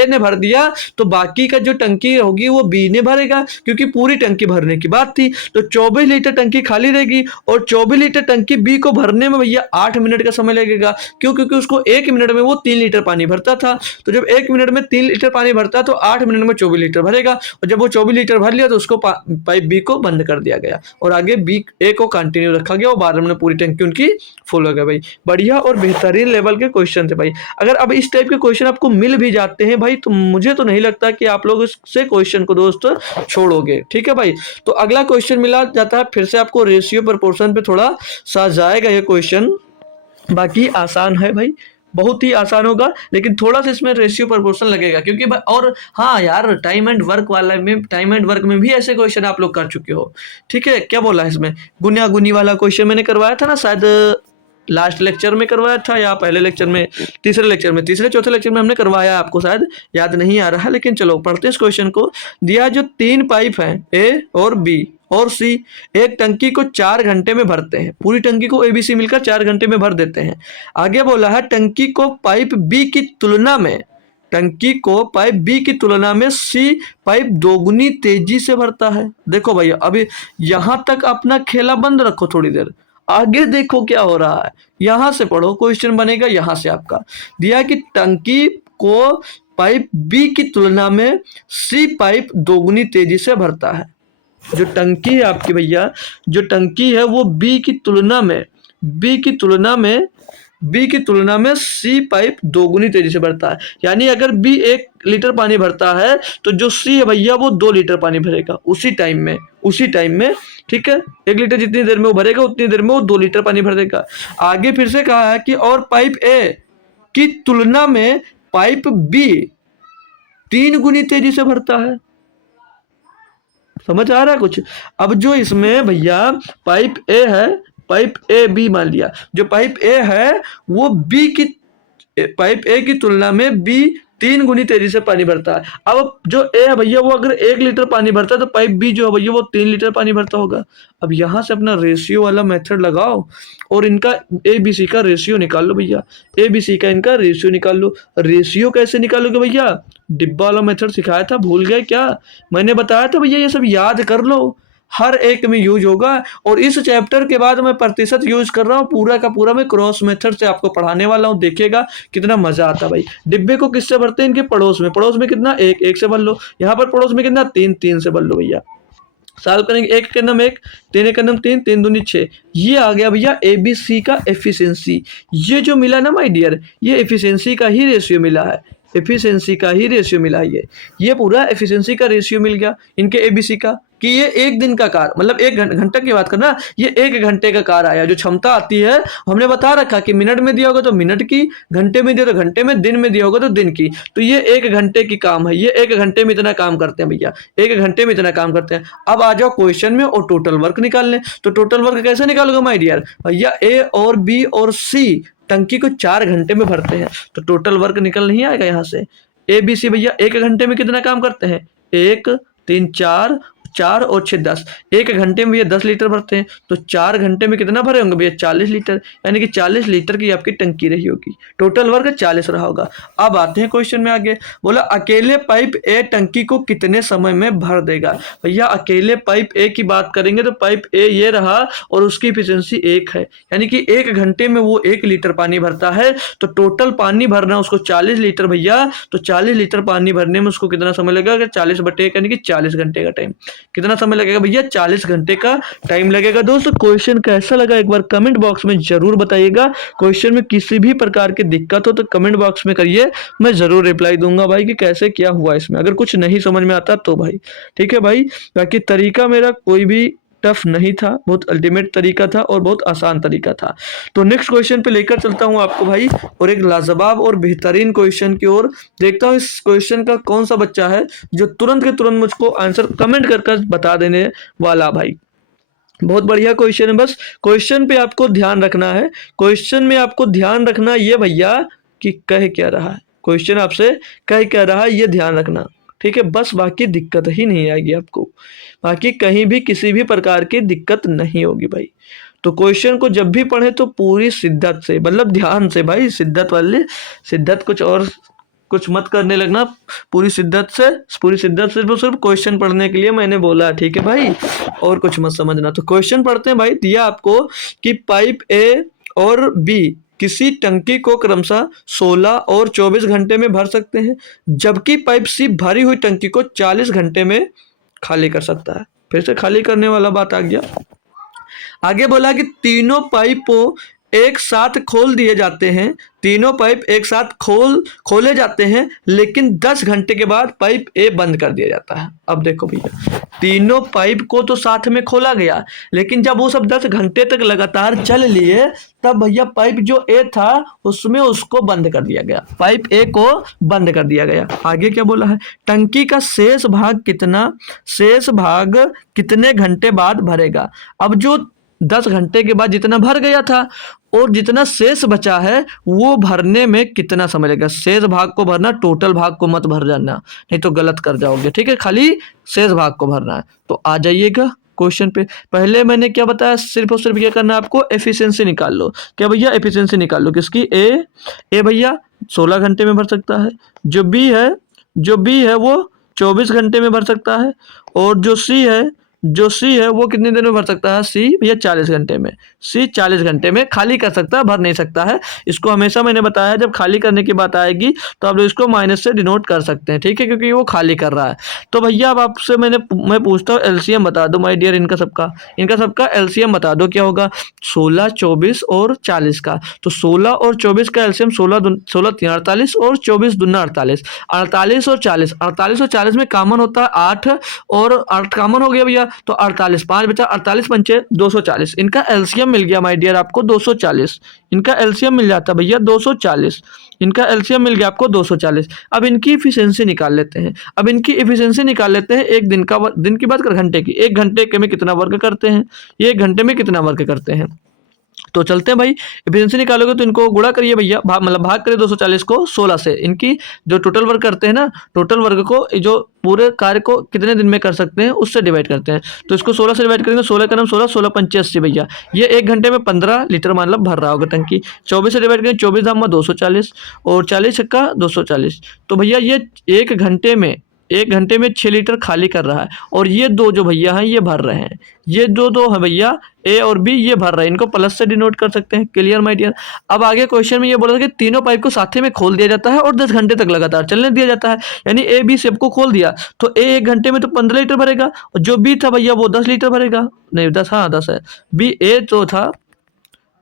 ने भर दिया, तो बाकी का जो टंकी होगी वो बी ने भरेगा, क्योंकि पूरी टंकी भरने की बात थी। तो 24 लीटर टंकी खाली रहेगी और 24 लीटर टंकी बी को भरने में भैया 8 मिनट का समय लगेगा। क्यों? क्योंकि उसको 1 मिनट में वो 3 लीटर पानी भरता था। तो जब 1 मिनट में 3 लीटर पानी भरता तो 8 मिनट में 24 लीटर भरेगा, और जब वो 24 लीटर भर लिया तो उसको पाइप बी को बंद कर दिया गया और आगे बी ए को कंटिन्यू रखा गया और 12 मिनट पूरी टंकी उनकी फुल हो गया भाई। बढ़िया और बेहतरीन लेवल के क्वेश्चन थे भाई। अगर अब इस टाइप के क्वेश्चन आपको मिल भी जाते हैं भाई तो मुझे तो नहीं लगता कि आप लोग इससे क्वेश्चन को दोस्त छोड़ोगे। ठीक है भाई। तो अगला क्वेश्चन मिला जाता है फिर से आपको रेशियो प्रोपोर्शन पे थोड़ा सा जाएगा ये क्वेश्चन। बाकी आसान है भाई, बहुत ही आसान होगा, लेकिन थोड़ा सा इसमें रेशियो प्रोपोर्शन लगेगा क्योंकि और हाँ यार टाइम एंड वर्क वाला में, टाइम एंड वर्क में भी ऐसे क्वेश्चन आप लोग कर चुके हो। ठीक है, क्या बोला है इसमें, गुनिया गुनी वाला क्वेश्चन मैंने करवाया था ना, शायद लास्ट लेक्चर में करवाया था या पहले लेक्चर में, तीसरे चौथे लेक्चर में हमने करवाया, आपको शायद याद नहीं आ रहा, लेकिन चलो पढ़ते हैं इस क्वेश्चन को। दिया जो 3 पाइप हैं ए और बी और सी एक टंकी को 4 घंटे में भरते हैं। पूरी टंकी को ए बी सी मिलकर 4 घंटे में भर देते हैं। आगे बोला है टंकी को पाइप बी की तुलना में सी पाइप दोगुनी तेजी से भरता है। देखो भैया अभी यहां तक अपना खेला बंद रखो, थोड़ी देर आगे देखो क्या हो रहा है। यहां से पढ़ो, क्वेश्चन बनेगा यहां से आपका। दिया कि टंकी को पाइप बी की तुलना में सी पाइप दोगुनी तेजी से भरता है। जो टंकी है आपकी भैया, जो टंकी है वो बी की तुलना में सी पाइप दोगुनी तेजी से भरता है। यानी अगर बी 1 लीटर पानी भरता है तो जो सी है भैया वो 2 लीटर पानी भरेगा उसी टाइम में। ठीक है, 1 लीटर जितनी देर में वो भरेगा उतनी देर में वो 2 लीटर पानी भर देगा। आगे फिर से कहा है कि और पाइप ए की तुलना में पाइप बी 3 गुनी तेजी से भरता है। समझ आ रहा है कुछ? अब जो इसमें भैया पाइप ए बी मान लिया, जो पाइप ए है वो पाइप ए की तुलना में बी 3 गुनी तेजी से पानी भरता है। अब जो ए है भैया वो अगर 1 लीटर पानी भरता है तो पाइप बी जो है भैया वो 3 लीटर पानी भरता होगा। अब यहां से अपना रेशियो वाला मेथड लगाओ और इनका ए बी सी का रेशियो निकाल लो भैया। ए बी सी का इनका रेशियो निकाल लो। रेशियो कैसे निकालोगे भैया? डिब्बा वाला मेथड सिखाया था, भूल गए क्या? मैंने बताया था भैया, ये सब याद कर लो, हर एक में यूज होगा। और इस चैप्टर के बाद मैं प्रतिशत यूज कर रहा हूँ, पूरा का पूरा मैं क्रॉस मेथड से आपको पढ़ाने वाला हूँ। देखिएगा कितना मजा आता है भाई। डिब्बे को किससे भरते हैं? इनके पड़ोस में कितना 1 से भर लो, यहाँ पर पड़ोस में कितना 3 से भर लो भैया। सॉल्व करेंगे 1 के नम 1, 3 के नम 3, 3 दूनी 6। ये आ गया भैया एबीसी का एफिशिएंसी। ये जो मिला ना माय डियर, ये एफिशिएंसी का ही रेशियो मिला है, ये पूरा एफिशिएंसी का रेशियो मिल गया इनके एबीसी का, कि ये 1 दिन का कार, मतलब 1 घंटा की बात करना, ये 1 घंटे का कार आया। जो क्षमता आती है हमने बता रखा कि मिनट में दिया होगा तो मिनट की, घंटे में दिया तो घंटे में, दिन में दिया होगा तो दिन की। तो ये 1 घंटे की काम है, ये 1 घंटे में इतना काम करते हैं भैया, 1 घंटे में इतना काम करते हैं। अब आ जाओ क्वेश्चन में और टोटल वर्क निकाल लें। तो टोटल वर्क कैसे निकालोगे माय डियर? भैया ए और बी और सी टंकी को 4 घंटे में भरते हैं, तो टोटल वर्क निकल नहीं आएगा यहाँ से। ए बी सी भैया 1 घंटे में कितना काम करते हैं? 1 3 4 और 6 10, 1 घंटे में भैया 10 लीटर भरते हैं, तो 4 घंटे में कितना भरे होंगे भैया? 40 लीटर, यानी कि 40 लीटर की आपकी टंकी रही होगी। टोटल वर्क 40 रहा होगा। अब आते हैं क्वेश्चन में आगे। बोला अकेले पाइप ए टंकी को कितने समय में भर देगा? भैया अकेले पाइप ए की बात करेंगे तो पाइप ए ये रहा और उसकी इफिशियंसी 1 है, यानी कि 1 घंटे में वो 1 लीटर पानी भरता है। तो टोटल पानी भरना उसको 40 लीटर भैया, तो 40 लीटर पानी भरने में उसको कितना समय लगेगा? 40/1 यानी कि 40 घंटे का टाइम। कितना समय लगेगा भैया? 40 घंटे का टाइम लगेगा। दोस्तों क्वेश्चन कैसा लगा एक बार कमेंट बॉक्स में जरूर बताइएगा। क्वेश्चन में किसी भी प्रकार की दिक्कत हो तो कमेंट बॉक्स में करिए, मैं जरूर रिप्लाई दूंगा भाई कि कैसे क्या हुआ इसमें, अगर कुछ नहीं समझ में आता तो भाई। ठीक है भाई, बाकी तरीका मेरा कोई भी टफ नहीं था, बहुत अल्टीमेट तरीका था और बहुत आसान तरीका था। तो नेक्स्ट क्वेश्चन पे लेकर चलता हूं आपको भाई, और एक लाजवाब और बेहतरीन क्वेश्चन की ओर। देखता हूं इस क्वेश्चन का कौन सा बच्चा है जो तुरंत के तुरंत मुझको आंसर कमेंट कर बता देने वाला भाई। बहुत बढ़िया क्वेश्चन है। बस क्वेश्चन पे आपको ध्यान रखना है। क्वेश्चन में आपको ध्यान रखना ये भैया कि कह क्या रहा है, क्वेश्चन आपसे कह क्या रहा है ये ध्यान रखना, ठीक है। बस बाकी दिक्कत ही नहीं आएगी आपको, बाकी कहीं भी किसी भी प्रकार की दिक्कत नहीं होगी भाई। तो क्वेश्चन को जब भी पढ़े तो पूरी शिद्दत से, मतलब ध्यान से भाई, शिद्दत वाली शिद्दत, कुछ और कुछ मत करने लगना, पूरी शिद्दत से, पूरी शिद्दत से सिर्फ क्वेश्चन पढ़ने के लिए मैंने बोला, ठीक है भाई, और कुछ मत समझना। तो क्वेश्चन पढ़ते हैं भाई। दिया आपको कि पाइप ए और बी किसी टंकी को क्रमशः 16 और 24 घंटे में भर सकते हैं, जबकि पाइप सी भरी हुई टंकी को 40 घंटे में खाली कर सकता है। फिर से खाली करने वाला बात आ गया। आगे बोला कि तीनों पाइपों एक साथ खोल दिए जाते हैं, तीनों पाइप एक साथ खोले जाते हैं, लेकिन 10 घंटे के बाद पाइप ए बंद कर दिया जाता है। अब देखो भैया, तीनों पाइप को तो साथ में खोला गया, लेकिन जब वो सब 10 घंटे तक लगातार चल लिए, तब भैया पाइप जो ए था उसमें उसको बंद कर दिया गया, पाइप ए को बंद कर दिया गया। आगे क्या बोला है, टंकी का शेष भाग कितने घंटे बाद भरेगा। अब जो 10 घंटे के बाद जितना भर गया था और जितना शेष बचा है वो भरने में कितना समय लगेगा। शेष भाग को भरना, टोटल भाग को मत भर जाना, नहीं तो गलत कर जाओगे, ठीक है। खाली शेष भाग को भरना है। तो आ जाइएगा क्वेश्चन पे। पहले मैंने क्या बताया, सिर्फ और सिर्फ क्या करना है आपको, एफिशिएंसी निकाल लो। क्या भैया, एफिशिएंसी निकाल लो किसकी, ए भैया 16 घंटे में भर सकता है, जो बी है वो 24 घंटे में भर सकता है, और जो सी है वो कितने दिन में भर सकता है, सी भैया 40 घंटे में। सी 40 घंटे में खाली कर सकता है, भर नहीं सकता है। इसको हमेशा मैंने बताया है, जब खाली करने की बात आएगी तो आप लोग इसको माइनस से डिनोट कर सकते हैं, ठीक है, क्योंकि वो खाली कर रहा है। तो भैया अब आपसे मैं पूछता हूँ, एलसीएम बता दो माय डियर, इनका सबका एलसीएम बता दो, क्या होगा, 16, 24 और 40 का। तो 16 और 24 का एलसीएम 16 3 48 और 24 दूना 48, 48 और 40 में कॉमन होता है 8, और 8 कॉमन हो गया भैया, तो 48, 5 बचा, 48 पंचे 240, इनका एलसीएम मिल गया माय डियर आपको 240, इनका एलसीएम मिल जाता भैया 240, इनका एलसीएम मिल गया आपको 240। अब इनकी इफिशियंसी निकाल लेते हैं, एक दिन की बात कर, घंटे की, एक घंटे में कितना वर्क करते हैं, ये एक घंटे में कितना वर्क करते हैं। तो चलते हैं भाई, एफिशिएंसी निकालोगे तो इनको गुणा करिए भैया, भाग करिए 240 को 16 से, इनकी जो टोटल वर्क करते हैं ना, टोटल वर्क को, जो पूरे कार्य को कितने दिन में कर सकते हैं उससे डिवाइड करते हैं। तो इसको 16 से डिवाइड करेंगे, 16 का नाम 16, 16 पंचे 80 भैया, ये एक घंटे में 15 लीटर मतलब भर रहा होगा टंकी। 24 से डिवाइड करेंगे, 24 दाम में 240, और 40 का 240, तो भैया ये एक घंटे में 6 लीटर खाली कर रहा है, और ये दो जो भैया हैं ये भर रहे हैं, ये दो है भैया ए और बी, ये भर रहे हैं, इनको प्लस से डिनोट कर सकते हैं। Clear my dear. अब आगे क्वेश्चन में ये बोला था कि तीनों पाइप को साथ में खोल दिया जाता है और 10 घंटे तक लगातार चलने दिया जाता है, यानी ए बी सबको खोल दिया, तो ए एक घंटे में तो 15 लीटर भरेगा, और जो बी था भैया वो 10 लीटर भरेगा, नहीं 10, हाँ 10 है, बी ए तो था,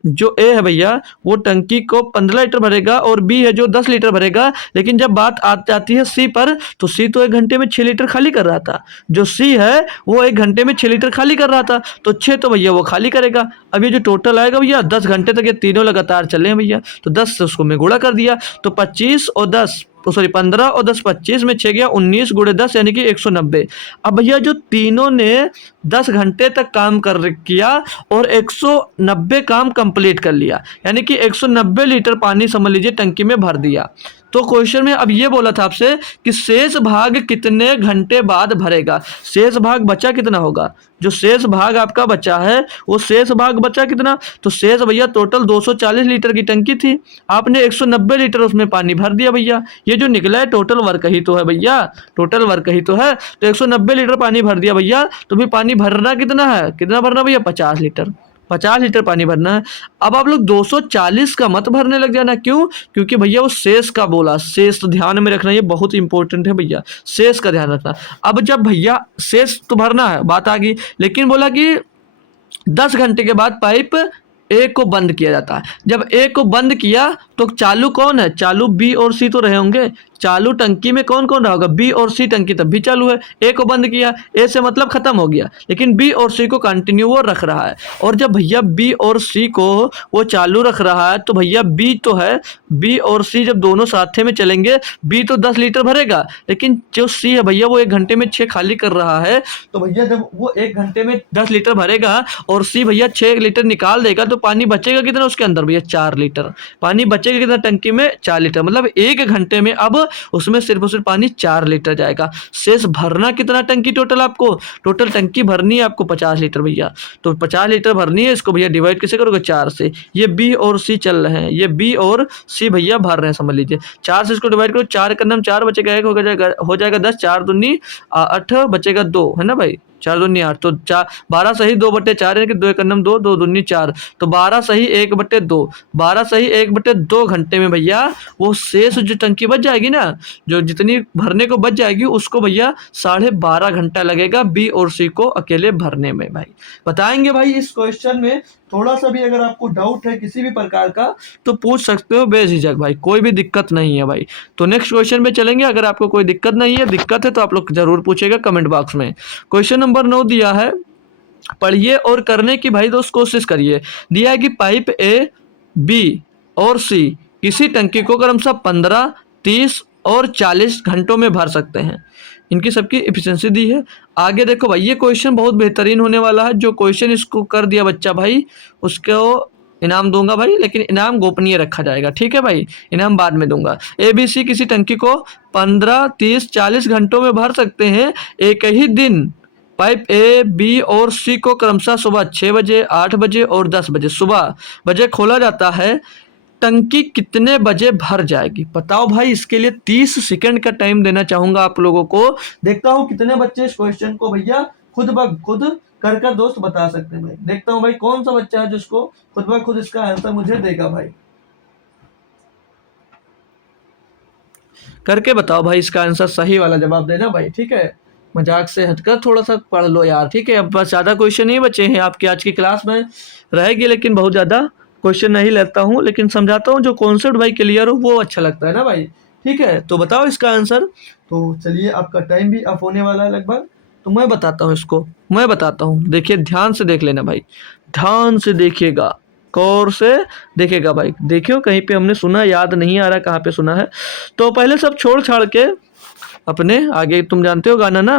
जो ए है भैया वो टंकी को 15 लीटर भरेगा, और बी है जो 10 लीटर भरेगा। लेकिन जब बात आती है सी पर, तो सी तो एक घंटे में 6 लीटर खाली कर रहा था, जो सी है वो एक घंटे में 6 लीटर खाली कर रहा था, तो 6 तो भैया वो खाली करेगा। अब ये जो टोटल आएगा भैया 10 घंटे तक ये तीनों लगातार चले हैं भैया, तो 10 से उसको मैं गुणा कर दिया, तो 25 और 10, सॉरी 15 और 10 25 में 6 गया 19 गुणे 10 यानी कि 190। अब भैया जो तीनों ने 10 घंटे तक काम किया और 190 काम कंप्लीट कर लिया, यानी कि 190 लीटर पानी समझ लीजिए टंकी में भर दिया। तो क्वेश्चन में अब ये बोला था आपसे कि शेष भाग कितने घंटे बाद भरेगा, शेष भाग बचा कितना होगा, जो शेष भाग आपका बचा है वो शेष भाग बचा कितना, तो शेष भैया टोटल 240 लीटर की टंकी थी, आपने 190 लीटर उसमें पानी भर दिया भैया, ये जो निकला है टोटल वर्क ही तो है भैया, टोटल वर्क ही तो है, तो 190 लीटर पानी भर दिया भैया, तो भी पानी भरना कितना है, कितना भरना भैया 50 लीटर, 50 लीटर पानी भरना है। अब आप लोग 240 का मत भरने लग जाना, क्यों, क्योंकि भैया वो शेष का बोला, शेष तो ध्यान में रखना, ये बहुत इंपॉर्टेंट है भैया, शेष का ध्यान रखना। अब जब भैया शेष तो भरना है, बात आ गई, लेकिन बोला कि 10 घंटे के बाद पाइप ए को बंद किया जाता है। जब ए को बंद किया तो चालू कौन है, चालू बी और सी तो रहे होंगे, चालू टंकी में कौन कौन रहा होगा, बी और सी टंकी तब भी चालू है, ए को बंद किया, ए से मतलब खत्म हो गया, लेकिन बी और सी को कंटिन्यू वो रख रहा है। और जब भैया बी और सी को वो चालू रख रहा है तो भैया बी तो है, बी और सी जब दोनों साथे में चलेंगे बी तो 10 लीटर भरेगा, लेकिन जो सी है भैया वो 1 घंटे में 6 खाली कर रहा है। तो भैया जब वो 1 घंटे में 10 लीटर भरेगा और सी भैया 6 लीटर निकाल देगा तो पानी बचेगा कितना उसके अंदर भैया, 4 लीटर पानी बचेगा कितना टंकी में, 4 लीटर। मतलब 1 घंटे में अब उसमें सिर्फ और सिर्फ पानी 4 लीटर जाएगा। शेष भरना कितना टंकी टोटल, आपको टोटल टंकी भरनी है आपको 50 लीटर भैया। तो 50 लीटर भरनी है, इसको भैया डिवाइड कैसे करोगे, 4 से। ये बी और सी चल रहे हैं, ये बी और सी भैया भर रहे हैं, समझ लीजिए। 4 से इसको डिवाइड करो, 4 का नाम 4 बचेगा, 1 हो जाएगा 10, 4 दूनी 8 बचेगा 2, है ना भाई, 4 दूनी 8, तो 12 सही 2/4 है कि 2 का नाम 2, 2 दूनी 4, तो 12 सही 1/2, 12 सही 1/2 घंटे में भैया वो शेष जो टंकी बच जाएगी ना, जो जितनी भरने को बच जाएगी उसको भैया 12.5 घंटा लगेगा बी और सी को अकेले भरने में। भाई बताएंगे भाई, इस क्वेश्चन में थोड़ा सा भी अगर आपको डाउट है किसी भी प्रकार का तो पूछ सकते हो बेझिझक भाई, कोई भी दिक्कत नहीं है भाई। तो नेक्स्ट क्वेश्चन में चलेंगे, अगर आपको कोई दिक्कत नहीं है, दिक्कत है तो आप लोग जरूर पूछेगा कमेंट बॉक्स में। क्वेश्चन नंबर 9 दिया है, पढ़िए और करने की भाई दोस्त कोशिश करिए। दिया है कि पाइप ए, बी और सी किसी टंकी को क्रमशः 15, 30 और 40 घंटों में भर सकते हैं, इनकी सबकी एफिशिएंसी दी है। आगे देखो भाई, ये क्वेश्चन बहुत बेहतरीन होने वाला है, जो क्वेश्चन इसको कर दिया बच्चा भाई उसको इनाम दूंगा भाई, लेकिन इनाम गोपनीय रखा जाएगा, ठीक है भाई, इनाम बाद में दूंगा। ए बी सी किसी टंकी को 15, 30, 40 घंटों में भर सकते हैं एक ही दिन। पाइप ए, बी और सी को क्रमशः सुबह 6 बजे, 8 बजे और 10 बजे सुबह बजे खोला जाता है, टंकी कितने बजे भर जाएगी, बताओ भाई। इसके लिए 30 सेकंड का टाइम देना चाहूंगा आप लोगों को, देखता हूं कितने बच्चे इस क्वेश्चन को भैया खुद ब खुद कर दोस्त बता सकते हैं भाई। देखता हूं भाई कौन सा बच्चा है जिसको खुद ब खुद इसका आंसर मुझे देगा भाई, करके बताओ भाई, इसका आंसर सही वाला जवाब देना भाई, ठीक है। मजाक से हटकर थोड़ा सा पढ़ लो यार, ठीक है। अब बस ज़्यादा क्वेश्चन नहीं बचे हैं आपकी आज की क्लास में, रहेगी लेकिन बहुत ज़्यादा क्वेश्चन नहीं लेता हूँ, लेकिन समझाता हूँ, जो कॉन्सेप्ट भाई क्लियर हो वो अच्छा लगता है ना भाई, ठीक है। तो बताओ इसका आंसर। तो चलिए आपका टाइम भी अप होने वाला है लगभग, तो मैं बताता हूँ इसको, मैं बताता हूँ, देखिए ध्यान से देख लेना भाई, ध्यान से देखिएगा, गौर से देखेगा भाई। देखियो कहीं पे हमने सुना, याद नहीं आ रहा कहाँ पे सुना है। तो पहले सब छोड़ छाड़ के अपने आगे, तुम जानते हो गाना ना,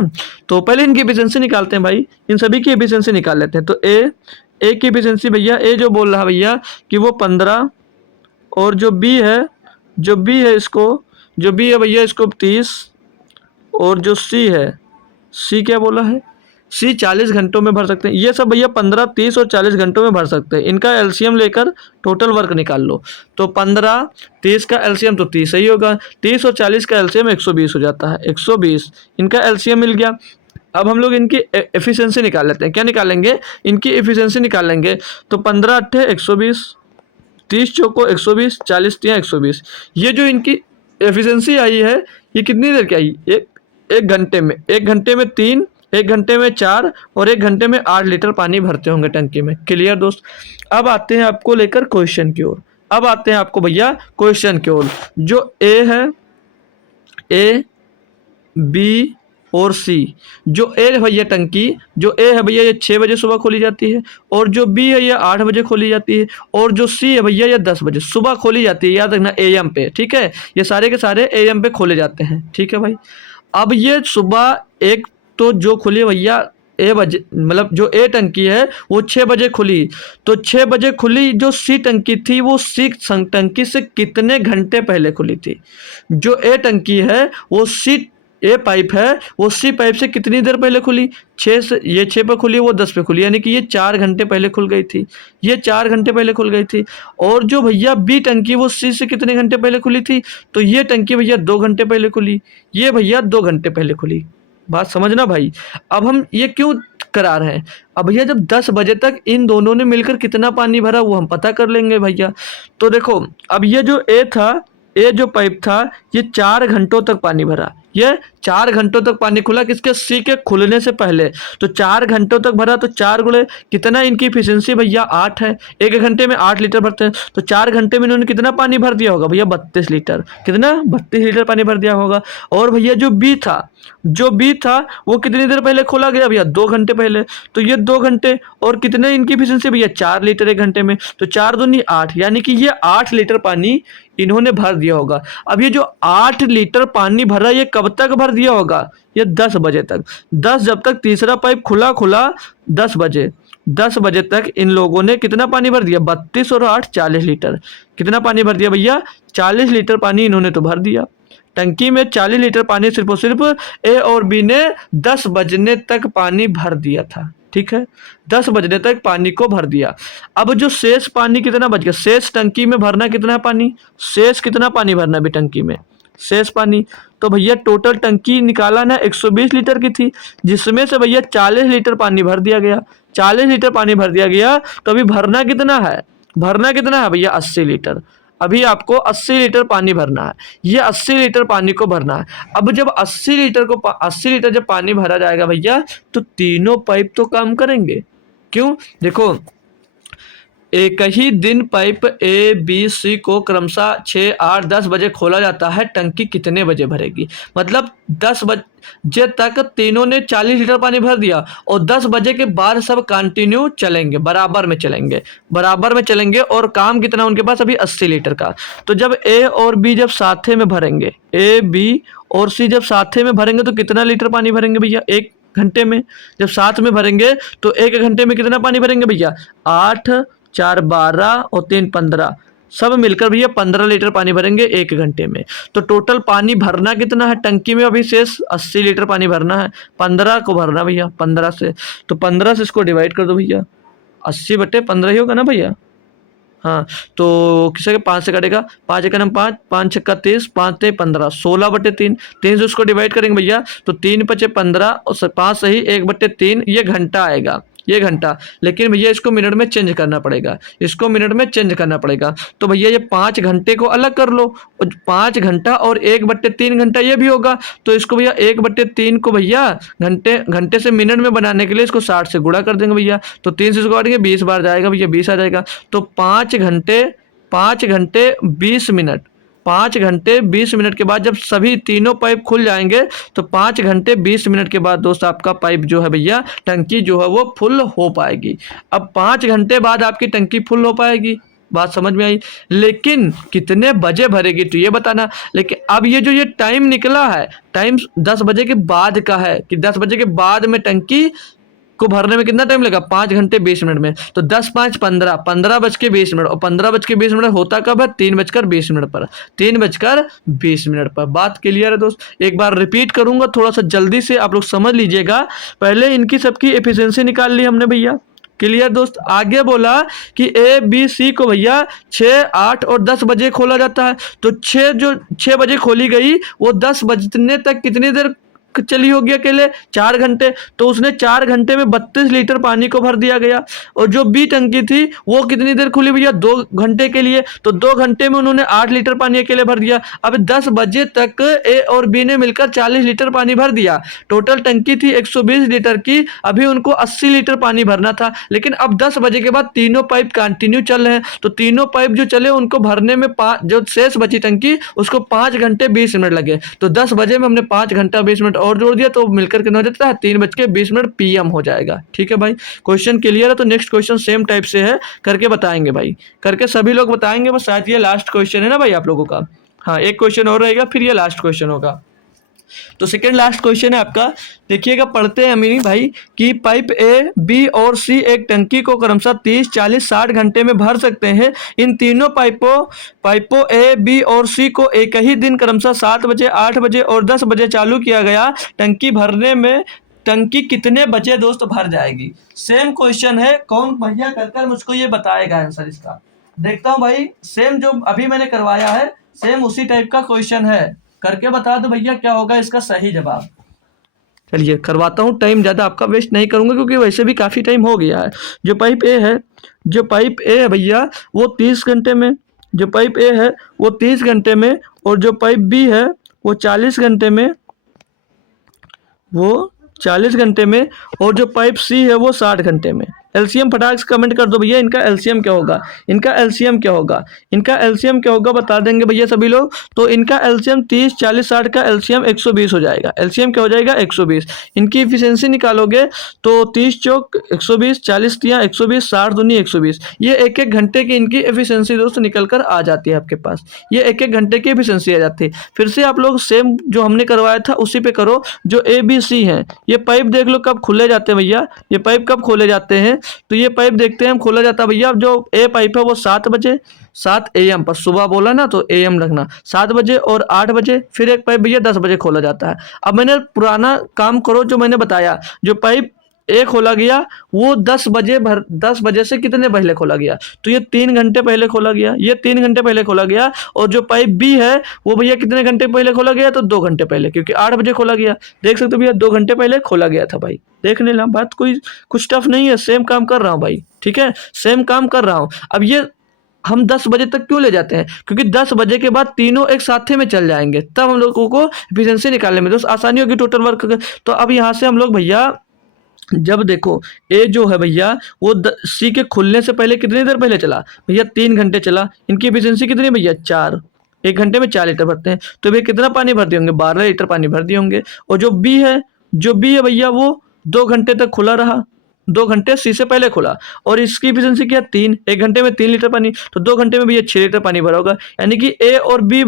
तो पहले इनकी एफिशिएंसी निकालते हैं भाई, इन सभी की एफिशिएंसी निकाल लेते हैं। तो ए की एफिशिएंसी भैया, ए जो बोल रहा है भैया कि वो 15, और जो बी है, इसको, जो बी है भैया इसको 30, और जो सी है, सी क्या बोला है, सी 40 घंटों में भर सकते हैं। ये सब भैया 15, 30 और 40 घंटों में भर सकते हैं। इनका एलसीएम लेकर टोटल वर्क निकाल लो। तो 15, 30 का एलसीएम तो 30 ही होगा, 30 और 40 का एलसीएम 120 हो जाता है, 120 इनका एलसीएम मिल गया। अब हम लोग इनकी एफिशिएंसी निकाल लेते हैं। क्या निकालेंगे, इनकी एफिशिएंसी निकालेंगे। तो 15 अट्ठे 120, 30 चौको 120, 40 तिया 120। ये जो इनकी एफिशिएंसी आई है ये कितनी देर की आई, एक घंटे में, 1 घंटे में 3, 1 घंटे में 4 और 1 घंटे में 8 लीटर पानी भरते होंगे टंकी में। क्लियर दोस्त। अब आते हैं आपको लेकर क्वेश्चन की ओर, अब आते हैं आपको भैया क्वेश्चन की ओर। जो ए है, ए, बी और सी, जो ए है भैया टंकी, जो ए है भैया ये 6 बजे सुबह खोली जाती है, और जो बी है ये 8 बजे खोली जाती है, और जो सी है भैया ये 10 बजे सुबह खोली जाती है, याद रखना एएम पे, ठीक है। ये सारे के सारे एएम पे खोले जाते हैं, ठीक है भाई। अब ये सुबह एक तो जो खुली भैया ए बजे, मतलब जो ए टंकी है वो 6 बजे खुली, तो 6 बजे खुली। जो सी टंकी थी वो सी टंकी से कितने घंटे पहले खुली थी। जो ए टंकी है वो सी, ए पाइप है वो सी पाइप से कितनी देर पहले खुली, 6 से, ये 6 पे खुली है वो 10 पे खुली, यानी कि ये 4 घंटे पहले खुल गई थी, ये 4 घंटे पहले खुल गई थी। और जो भैया बी टंकी वो सी से कितने घंटे पहले खुली थी, तो ये टंकी भैया 2 घंटे पहले खुली, ये भैया 2 घंटे पहले खुली। बात समझना भाई। अब हम ये क्यों करा रहे हैं, अब भैया जब 10 बजे तक इन दोनों ने मिलकर कितना पानी भरा वो हम पता कर लेंगे भैया। तो देखो अब ये जो ए था, ए जो पाइप था ये 4 घंटों तक पानी भरा, ये 4 घंटों तक पानी खुला, किसके, सी के खुलने से पहले। तो 4 घंटों तक भरा, तो 4 गुणे कितना, इनकी इफिशियंसी भैया 8 है, 1 घंटे में 8 लीटर भरते हैं, तो 4 घंटे में इन्होंने कितना पानी भर दिया होगा भैया, 32 लीटर। कितना, 32 लीटर पानी भर दिया होगा। और भैया जो बी था वो कितनी देर पहले खोला गया भैया, 2 घंटे पहले। तो ये 2 घंटे, और कितने इनकी इफिशियंसी भैया, 4 लीटर 1 घंटे में, तो 4 दूनी 8, यानी कि ये 8 लीटर पानी इन्होंने भर दिया होगा। अब ये जो 8 लीटर पानी भरा, ये कब तक भर दिया होगा, ये 10 बजे तक। 10, जब तक तीसरा पाइप खुला 10 बजे तक इन लोगों ने कितना पानी भर दिया, 32 और 8 40 लीटर। कितना पानी भर दिया भैया, 40 लीटर पानी इन्होंने तो भर दिया। टंकी में 40 लीटर पानी सिर्फ और सिर्फ ए और बी ने 10 बजने तक पानी भर दिया था। ठीक है, 10 बजने तक पानी को भर दिया। अब जो शेष पानी कितना बच गया, शेष टंकी में भरना कितना है पानी, शेष कितना पानी भरना भी टंकी में, शेष पानी। तो भैया टोटल टंकी निकाला ना 120 लीटर की थी, जिसमें से भैया 40 लीटर पानी भर दिया गया। 40 लीटर पानी भर दिया गया, तो अभी भरना कितना है, भैया 80 लीटर। अभी आपको 80 लीटर पानी भरना है, ये 80 लीटर पानी को भरना है। अब जब 80 लीटर जब पानी भरा जाएगा भैया, तो तीनों पाइप तो काम करेंगे। क्यों, देखो, एक ही दिन पाइप ए बी सी को क्रमशः 6, 8, 10 बजे खोला जाता है, टंकी कितने बजे भरेगी, मतलब 10 बजे तक तीनों ने 40 लीटर पानी भर दिया, और 10 बजे के बाद सब कंटिन्यू चलेंगे, बराबर में चलेंगे, और काम कितना उनके पास अभी 80 लीटर का। तो जब ए और बी जब साथे में भरेंगे, ए बी और सी जब साथे में भरेंगे, तो कितना लीटर पानी भरेंगे भैया, 1 घंटे में। जब साथ में भरेंगे तो 1 घंटे में कितना पानी भरेंगे भैया, 8, 4, 12 और 3, 15, सब मिलकर भैया 15 लीटर पानी भरेंगे 1 घंटे में। तो टोटल पानी भरना कितना है टंकी में, अभी शेष 80 लीटर पानी भरना है, 15 को भरना भैया 15 से। तो 15 से इसको डिवाइड कर दो भैया, 80/15 ही होगा ना भैया। हाँ, तो किसे 5 से कटेगा, 5 एकम 5, 5 छक्का 30, 5 ते 15, 16/3। 3 से उसको डिवाइड करेंगे भैया, तो 3 × 5 = 15 और 5 सही 1/3, ये घंटा आएगा, ये घंटा। लेकिन भैया इसको मिनट में चेंज करना पड़ेगा, तो भैया ये 5 घंटे को अलग कर लो, और 5 घंटा और 1/3 घंटा ये भी होगा। तो इसको भैया 1/3 को भैया घंटे से मिनट में बनाने के लिए इसको 60 से गुणा कर देंगे भैया, तो 3 से इसको काटेंगे 20 बार जाएगा भैया, 20 आ जाएगा। तो 5 घंटे 20 मिनट, 5 घंटे 20 मिनट के बाद जब सभी तीनों पाइप खुल जाएंगे, तो 5 घंटे 20 मिनट के बाद दोस्त आपका पाइप जो है भैया, टंकी जो है वो फुल हो पाएगी। अब 5 घंटे बाद आपकी टंकी फुल हो पाएगी, बात समझ में आई। लेकिन कितने बजे भरेगी तो ये बताना। लेकिन अब ये जो ये टाइम निकला है, टाइम 10 बजे के बाद का है, कि 10 बजे के बाद में टंकी को भरने में कितना टाइम लगा, 5 घंटे 20 मिनट में। तो 10, 5, 15, 15:20 और 15:20 होता कब है, 3:20 पर, 3:20 पर। बात क्लियर है दोस्त, एक बार रिपीट करूंगा, थोड़ा सा जल्दी से आप लोग समझ लीजिएगा। पहले इनकी सबकी एफिशिएंसी निकाल ली हमने भैया, क्लियर दोस्त। आगे बोला कि ए बी सी को भैया 6, 8 और 10 बजे खोला जाता है, तो 6 बजे खोली गई, वो 10 बजने तक कितनी देर चली होगी अकेले, 4 घंटे। तो उसने 4 घंटे में 32 लीटर पानी को भर दिया गया। और जो बी टंकी थी वो कितनी देर खुली भैया, 2 घंटे के लिए, तो 2 घंटे में उन्होंने 8 लीटर पानी अकेले भर दिया। अब 10 बजे तक ए और बी ने मिलकर 40 लीटर पानी भर दिया। टोटल टंकी थी 120 लीटर की, अभी उनको 80 लीटर पानी भरना था। लेकिन अब 10 बजे के बाद तीनों पाइप कंटिन्यू चल रहे हैं, तो तीनों पाइप जो चले उनको भरने में जो शेष बची टंकी उसको 5 घंटे 20 मिनट लगे। तो 10 बजे में हमने 5 घंटा 20 मिनट और जोड़ दिया, तो मिलकर कितना हो जाता है, 3:20 PM हो जाएगा। ठीक है भाई, क्वेश्चन क्लियर है। तो नेक्स्ट क्वेश्चन सेम टाइप से है, करके बताएंगे भाई, करके सभी लोग बताएंगे। बस शायद ये लास्ट क्वेश्चन है ना भाई आप लोगों का। हाँ, एक क्वेश्चन और रहेगा, फिर ये लास्ट क्वेश्चन होगा। तो सेकंड लास्ट क्वेश्चन है आपका, देखिएगा, पढ़ते हैं अमीनी भाई कि पाइप ए, बी और सी एक टंकी को क्रमशः 30, 40, 60 घंटे में भर सकते हैं। इन तीनों पाइपों ए, बी और सी को एक ही दिन क्रमशः 7 बजे, 8 बजे और 10 बजे चालू किया गया। टंकी भरने में टंकी कितने बजे दोस्त भर जाएगी। सेम क्वेश्चन है, कौन भैया कर मुझको ये बताएगा आंसर इसका। देखता हूँ भाई, सेम जो अभी मैंने करवाया है सेम उसी टाइप का क्वेश्चन है, करके बता दो भैया क्या होगा इसका सही जवाब। चलिए करवाता हूँ, टाइम ज़्यादा आपका वेस्ट नहीं करूँगा क्योंकि वैसे भी काफ़ी टाइम हो गया है। जो पाइप ए है भैया वो 30 घंटे में, जो पाइप ए है वो 30 घंटे में, और जो पाइप बी है वो 40 घंटे में, वो 40 घंटे में, और जो पाइप सी है वो 60 घंटे में। एलसीएम फटाक से कमेंट कर दो भैया, इनका एलसीएम क्या होगा, इनका एलसीएम क्या होगा, इनका एलसीएम क्या होगा बता देंगे भैया सभी लोग। तो इनका एलसीएम 30 40 60 का एलसीएम 120 हो जाएगा। एलसीएम क्या हो जाएगा 120। इनकी इफिशियंसी निकालोगे तो 30 चौक 120, 40 तिया 120, 60 दूनी 120। ये एक एक घंटे की इनकी एफिशिएंसी दोस्त निकल कर आ जाती है आपके पास। ये एक एक घंटे की एफिशिएंसी आ जाती है। फिर से आप लोग सेम जो हमने करवाया था उसी पे करो। जो ए बी सी है, ये पाइप देख लो कब खुले जाते हैं भैया, ये पाइप कब खोले जाते हैं। तो ये पाइप देखते हैं हम खोला जाता है भैया। अब जो ए पाइप है वो 7 बजे, 7 AM पर, सुबह बोला ना तो AM रखना, 7 बजे और 8 बजे। फिर एक पाइप भैया 10 बजे खोला जाता है। अब मैंने पुराना काम करो जो मैंने बताया, जो पाइप ए खोला गया वो 10 बजे से कितने पहले खोला गया, तो ये 3 घंटे पहले खोला गया, ये 3 घंटे पहले खोला गया। और जो पाइप बी है वो भैया कितने घंटे पहले खोला गया, तो 2 घंटे पहले, क्योंकि 8 बजे खोला गया। देख सकते हो भैया 2 घंटे पहले खोला गया था भाई। देख लेना, बात कोई कुछ टफ नहीं है, सेम काम कर रहा हूँ भाई, ठीक है, सेम काम कर रहा हूँ। अब ये हम 10 बजे तक क्यों ले जाते हैं, क्योंकि 10 बजे के बाद तीनों एक साथ में चल जाएंगे, तब हम लोगों को एफिशिएंसी निकालने में दोस्त आसानी होगी टोटल वर्क। तो अब यहाँ से हम लोग भैया जब देखो ए जो है भैया वो सी के खुलने से पहले कितनी देर पहले चला भैया, 3 घंटे चला। इनकी एफिशिएंसी कितनी भैया 4, 1 घंटे में 4 लीटर भरते हैं, तो भैया कितना पानी भर दिए होंगे, 12 लीटर पानी भर दिए होंगे। और जो बी है, जो बी है भैया वो 2 घंटे तक खुला रहा, 2 घंटे सी से पहले खुला, और इसकी एफिशिएंसी क्या 3, 1 घंटे में 3 लीटर पानी, तो 2 घंटे में भैया 6 लीटर पानी भरा होगा। यानी कि ए और बी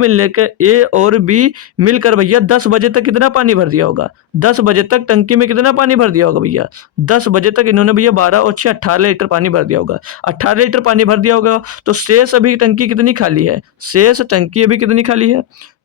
मिलकर भैया 10 बजे तक कितना पानी भर दिया होगा, 10 बजे तक टंकी में कितना पानी भर दिया होगा भैया, 10 बजे तक इन्होंने भैया 12 और 6 18 लीटर पानी भर दिया होगा, 18 लीटर पानी भर दिया होगा। तो शेष अभी टंकी कितनी खाली है, शेष टंकी अभी कितनी खाली है,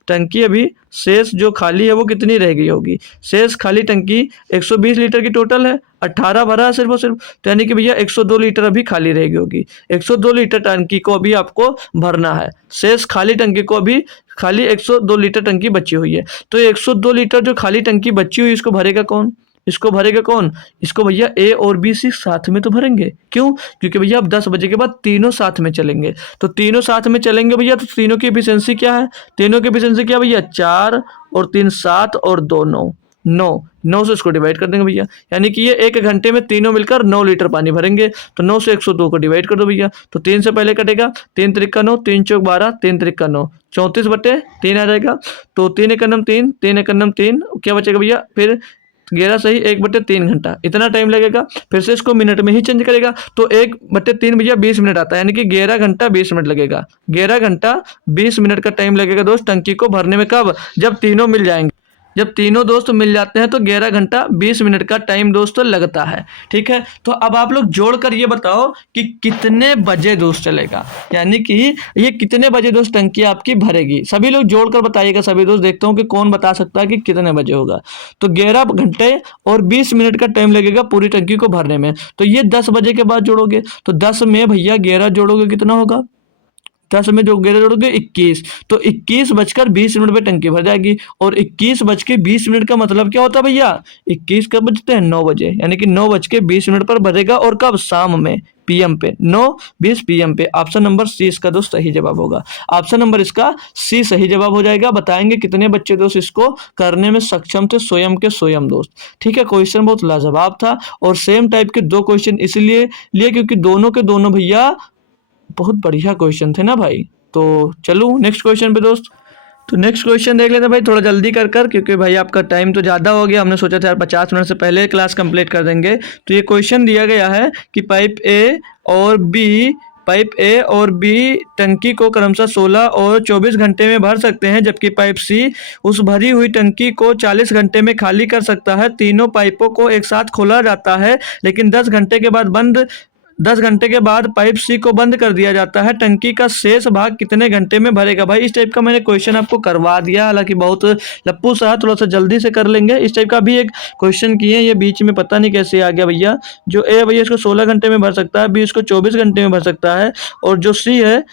टंकी अभी शेष जो खाली है वो कितनी रह गई होगी, शेष खाली टंकी 120 लीटर की टोटल है, 18 भरा है सिर्फ और सिर्फ, तो यानी कि भैया 102 लीटर अभी खाली रह गई होगी। 102 लीटर टंकी को अभी आपको भरना है, शेष खाली टंकी को अभी खाली 102 लीटर टंकी बची हुई है। तो 102 लीटर जो खाली टंकी बची हुई इसको भरेगा कौन, इसको भरेगा कौन, इसको भैया ए और बी सी साथ में तो भरेंगे। क्यों, क्योंकि भैया अब 10 बजे के बाद तीनों साथ में चलेंगे, तो तीनों साथ में चलेंगे भैया, तो तीनों की एफिशिएंसी क्या है, तीनों की एफिशिएंसी क्या भैया 4 और 3 7 और 2 9, 9 से इसको डिवाइड कर देंगे भैया। यानी कि ये 1 घंटे में तीनों मिलकर 9 लीटर पानी भरेंगे। तो 9 से 102 को डिवाइड कर दो भैया, तो 3 से पहले कटेगा, 3 त्रिका 9, 3 चौक 12, 3 त्रिका 9, 34/3 आ जाएगा। तो 3 एकम 3, 3 एकम 3, क्या बचेगा भैया, फिर 11 सही 1/3 घंटा, इतना टाइम लगेगा। फिर से इसको मिनट में ही चेंज करेगा, तो 1/3 भैया 20 मिनट आता है, यानी कि 11 घंटा 20 मिनट लगेगा, 11 घंटा 20 मिनट का टाइम लगेगा दोस्त टंकी को भरने में। कब, जब तीनों मिल जाएंगे, जब तीनों दोस्त मिल जाते हैं तो 11 घंटा 20 मिनट का टाइम दोस्तों लगता है, ठीक है। तो अब आप लोग जोड़कर ये बताओ कि कितने बजे दोस्त चलेगा, यानी कि ये कितने बजे दोस्त टंकी आपकी भरेगी, सभी लोग जोड़कर बताइएगा। सभी दोस्त देखता हूँ कि कौन बता सकता है कि कितने बजे होगा। तो 11 घंटे और 20 मिनट का टाइम लगेगा पूरी टंकी को भरने में। तो ये 10 बजे के बाद जोड़ोगे, तो 10 में भैया 11 जोड़ोगे कितना होगा, 10 में जो 11 जोड़ोगे 21, तो 21:20 पे टंकी भर जाएगी। और 21:20 का मतलब क्या होता है भैया, 21 कब बजते हैं 9 बजे, यानी कि 9:20 पर भरेगा। और कब, शाम में PM पे 9:20 PM पे। ऑप्शन नंबर सी इसका दोस्त सही जवाब होगा, ऑप्शन नंबर इसका सी सही जवाब हो जाएगा। बताएंगे कितने बच्चे दोस्त इसको करने में सक्षम थे, स्वयं के स्वयं दोस्त, ठीक है। क्वेश्चन बहुत लाजवाब था, और सेम टाइप के 2 क्वेश्चन इसलिए लिए क्योंकि दोनों के दोनों भैया बहुत बढ़िया क्वेश्चन थे ना भाई। तो चलो नेक्स्ट क्वेश्चन पे दोस्त। तो नेक्स्ट क्वेश्चन देख लेते हैं भाई, थोड़ा जल्दी कर क्योंकि भाई आपका टाइम तो ज़्यादा हो गया, हमने सोचा था यार 50 मिनट से पहले क्लास कंप्लीट कर देंगे। तो ये क्वेश्चन दिया गया है कि पाइप ए और बी टंकी को क्रमशः 16 और 24 घंटे में भर सकते हैं, जबकि पाइप सी उस भरी हुई टंकी को 40 घंटे में खाली कर सकता है। तीनों पाइपों को एक साथ खोला जाता है, लेकिन 10 घंटे के बाद पाइप सी को बंद कर दिया जाता है। टंकी का शेष भाग कितने घंटे में भरेगा। भाई इस टाइप का मैंने क्वेश्चन आपको करवा दिया, हालांकि बहुत लप्पू सा, थोड़ा सा जल्दी से कर लेंगे। इस टाइप का भी एक क्वेश्चन किए, ये बीच में पता नहीं कैसे आ गया भैया। जो ए भैया इसको 16 घंटे में भर सकता है, बी इसको 24 घंटे में भर सकता है, और जो सी है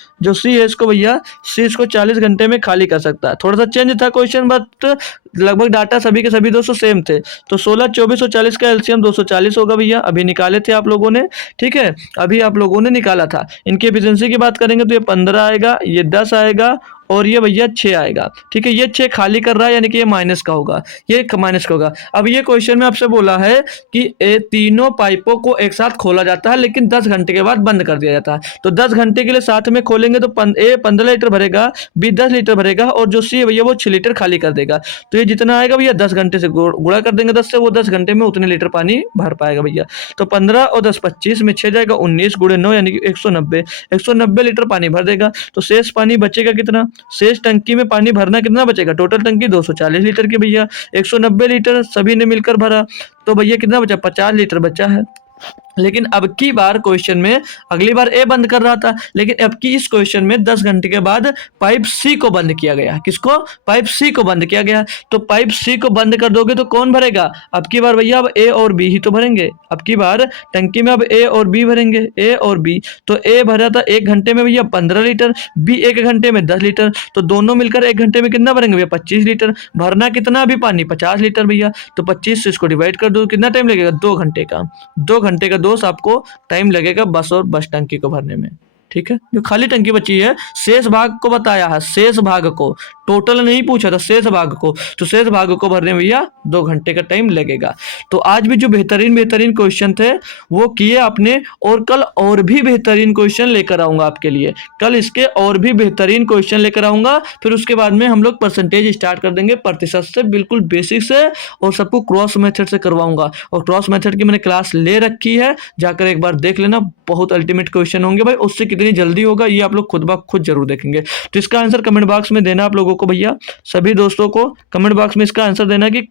इसको भैया सी इसको 40 घंटे में खाली कर सकता है। थोड़ा सा चेंज था क्वेश्चन, बट लगभग डाटा सभी के सभी दोस्तों सेम थे। तो 16, 24 और 40 का एलसीएम 240 होगा भैया, अभी निकाले थे आप लोगों ने, ठीक है, अभी आप लोगों ने निकाला था। इनकी एफिशिएंसी की बात करेंगे तो ये 15 आएगा, ये 10 आएगा, और ये भैया 6 आएगा। ठीक है, ये 6 खाली कर रहा है यानी कि ये माइनस का होगा, ये माइनस का होगा। अब ये क्वेश्चन में आपसे बोला है कि तीनों पाइपों को एक साथ खोला जाता है लेकिन 10 घंटे के बाद बंद कर दिया जाता है। तो 10 घंटे के लिए साथ में खोलेंगे तो ए 15 लीटर भरेगा, बी 10 लीटर भरेगा और जो सी है भैया वो 6 लीटर खाली कर देगा। तो ये जितना आएगा भैया 10 घंटे से गुणा कर देंगे 10 से, वो 10 घंटे में उतने लीटर पानी भर पाएगा भैया। तो 15 और 10 25 में 6 जाएगा, 19 गुणे 9 यानी कि 190 लीटर पानी भर देगा। तो शेष पानी बचेगा कितना, शेष टंकी में पानी भरना कितना बचेगा, टोटल टंकी 240 लीटर की भैया, 190 लीटर सभी ने मिलकर भरा तो भैया कितना बचा, 50 लीटर बचा है। लेकिन अब की बार क्वेश्चन में, अगली बार ए बंद कर रहा था लेकिन अब की इस क्वेश्चन में 10 घंटे के बाद पाइप सी को बंद किया गया। किसको, पाइप सी को बंद किया गया। तो पाइप सी को बंद कर दोगे तो कौन भरेगा, अब की बार भैया अब ए और बी ही तो भरेंगे। अब की बार टंकी में अब ए और बी भरेंगे, ए और बी। तो ए भरा था 1 घंटे में भैया 15 लीटर, बी 1 घंटे में 10 लीटर, तो दोनों मिलकर 1 घंटे में कितना भरेंगे भैया 25 लीटर। भरना कितना अभी पानी 50 लीटर भैया। तो 25 से इसको डिवाइड कर दो, कितना टाइम लगेगा, 2 घंटे का। 2 घंटे का दोस्त आपको टाइम लगेगा बस और बस टंकी को भरने में। ठीक है, जो खाली टंकी बची है शेष भाग को बताया है, शेष भाग को, टोटल नहीं पूछा था, शेष भाग को। तो शेष भाग को भरने में भैया 2 घंटे का टाइम लगेगा। तो आज भी जो बेहतरीन क्वेश्चन थे वो किए आपने, और कल और भी बेहतरीन क्वेश्चन लेकर आऊंगा आपके लिए। कल इसके और भी बेहतरीन क्वेश्चन लेकर आऊंगा। फिर उसके बाद में हम लोग परसेंटेज स्टार्ट कर देंगे प्रतिशत से, बिल्कुल बेसिक से, और सबको क्रॉस मेथड से करवाऊंगा। और क्रॉस मेथड की मैंने क्लास ले रखी है, जाकर एक बार देख लेना, बहुत अल्टीमेट क्वेश्चन होंगे भाई। उससे कितनी जल्दी होगा ये आप लोग खुद ब खुद जरूर देखेंगे। तो इसका आंसर कमेंट बॉक्स में देना आप लोगों को भैया, सभी दोस्तों को कमेंट बॉक्स में इसका आंसर देना कि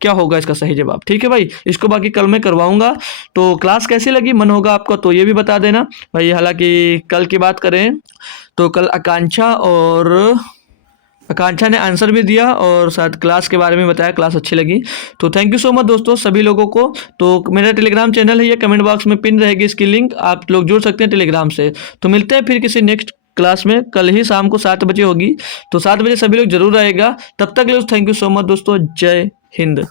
क्या होगा इसका सही जवाब। ठीक है भाई, इसको बाकी कल मैं करवाऊंगा। तो क्लास कैसी लगी, मन होगा आपको तो ये भी बता देना भाई। हालांकि कल की बात करें तो कल आकांक्षा ने आंसर भी दिया और साथ क्लास के बारे में बताया, क्लास अच्छी लगी। तो थैंक यू सो मच दोस्तों सभी लोगों को। तो मेरा टेलीग्राम चैनल है, ये कमेंट बॉक्स में पिन रहेगी इसकी लिंक, आप लोग जुड़ सकते हैं टेलीग्राम से। तो मिलते हैं फिर किसी नेक्स्ट क्लास में, कल ही शाम को 7 बजे होगी। तो 7 बजे सभी लोग जरूर आएगा। तब तक के लिए थैंक यू सो मच दोस्तों, जय हिंद।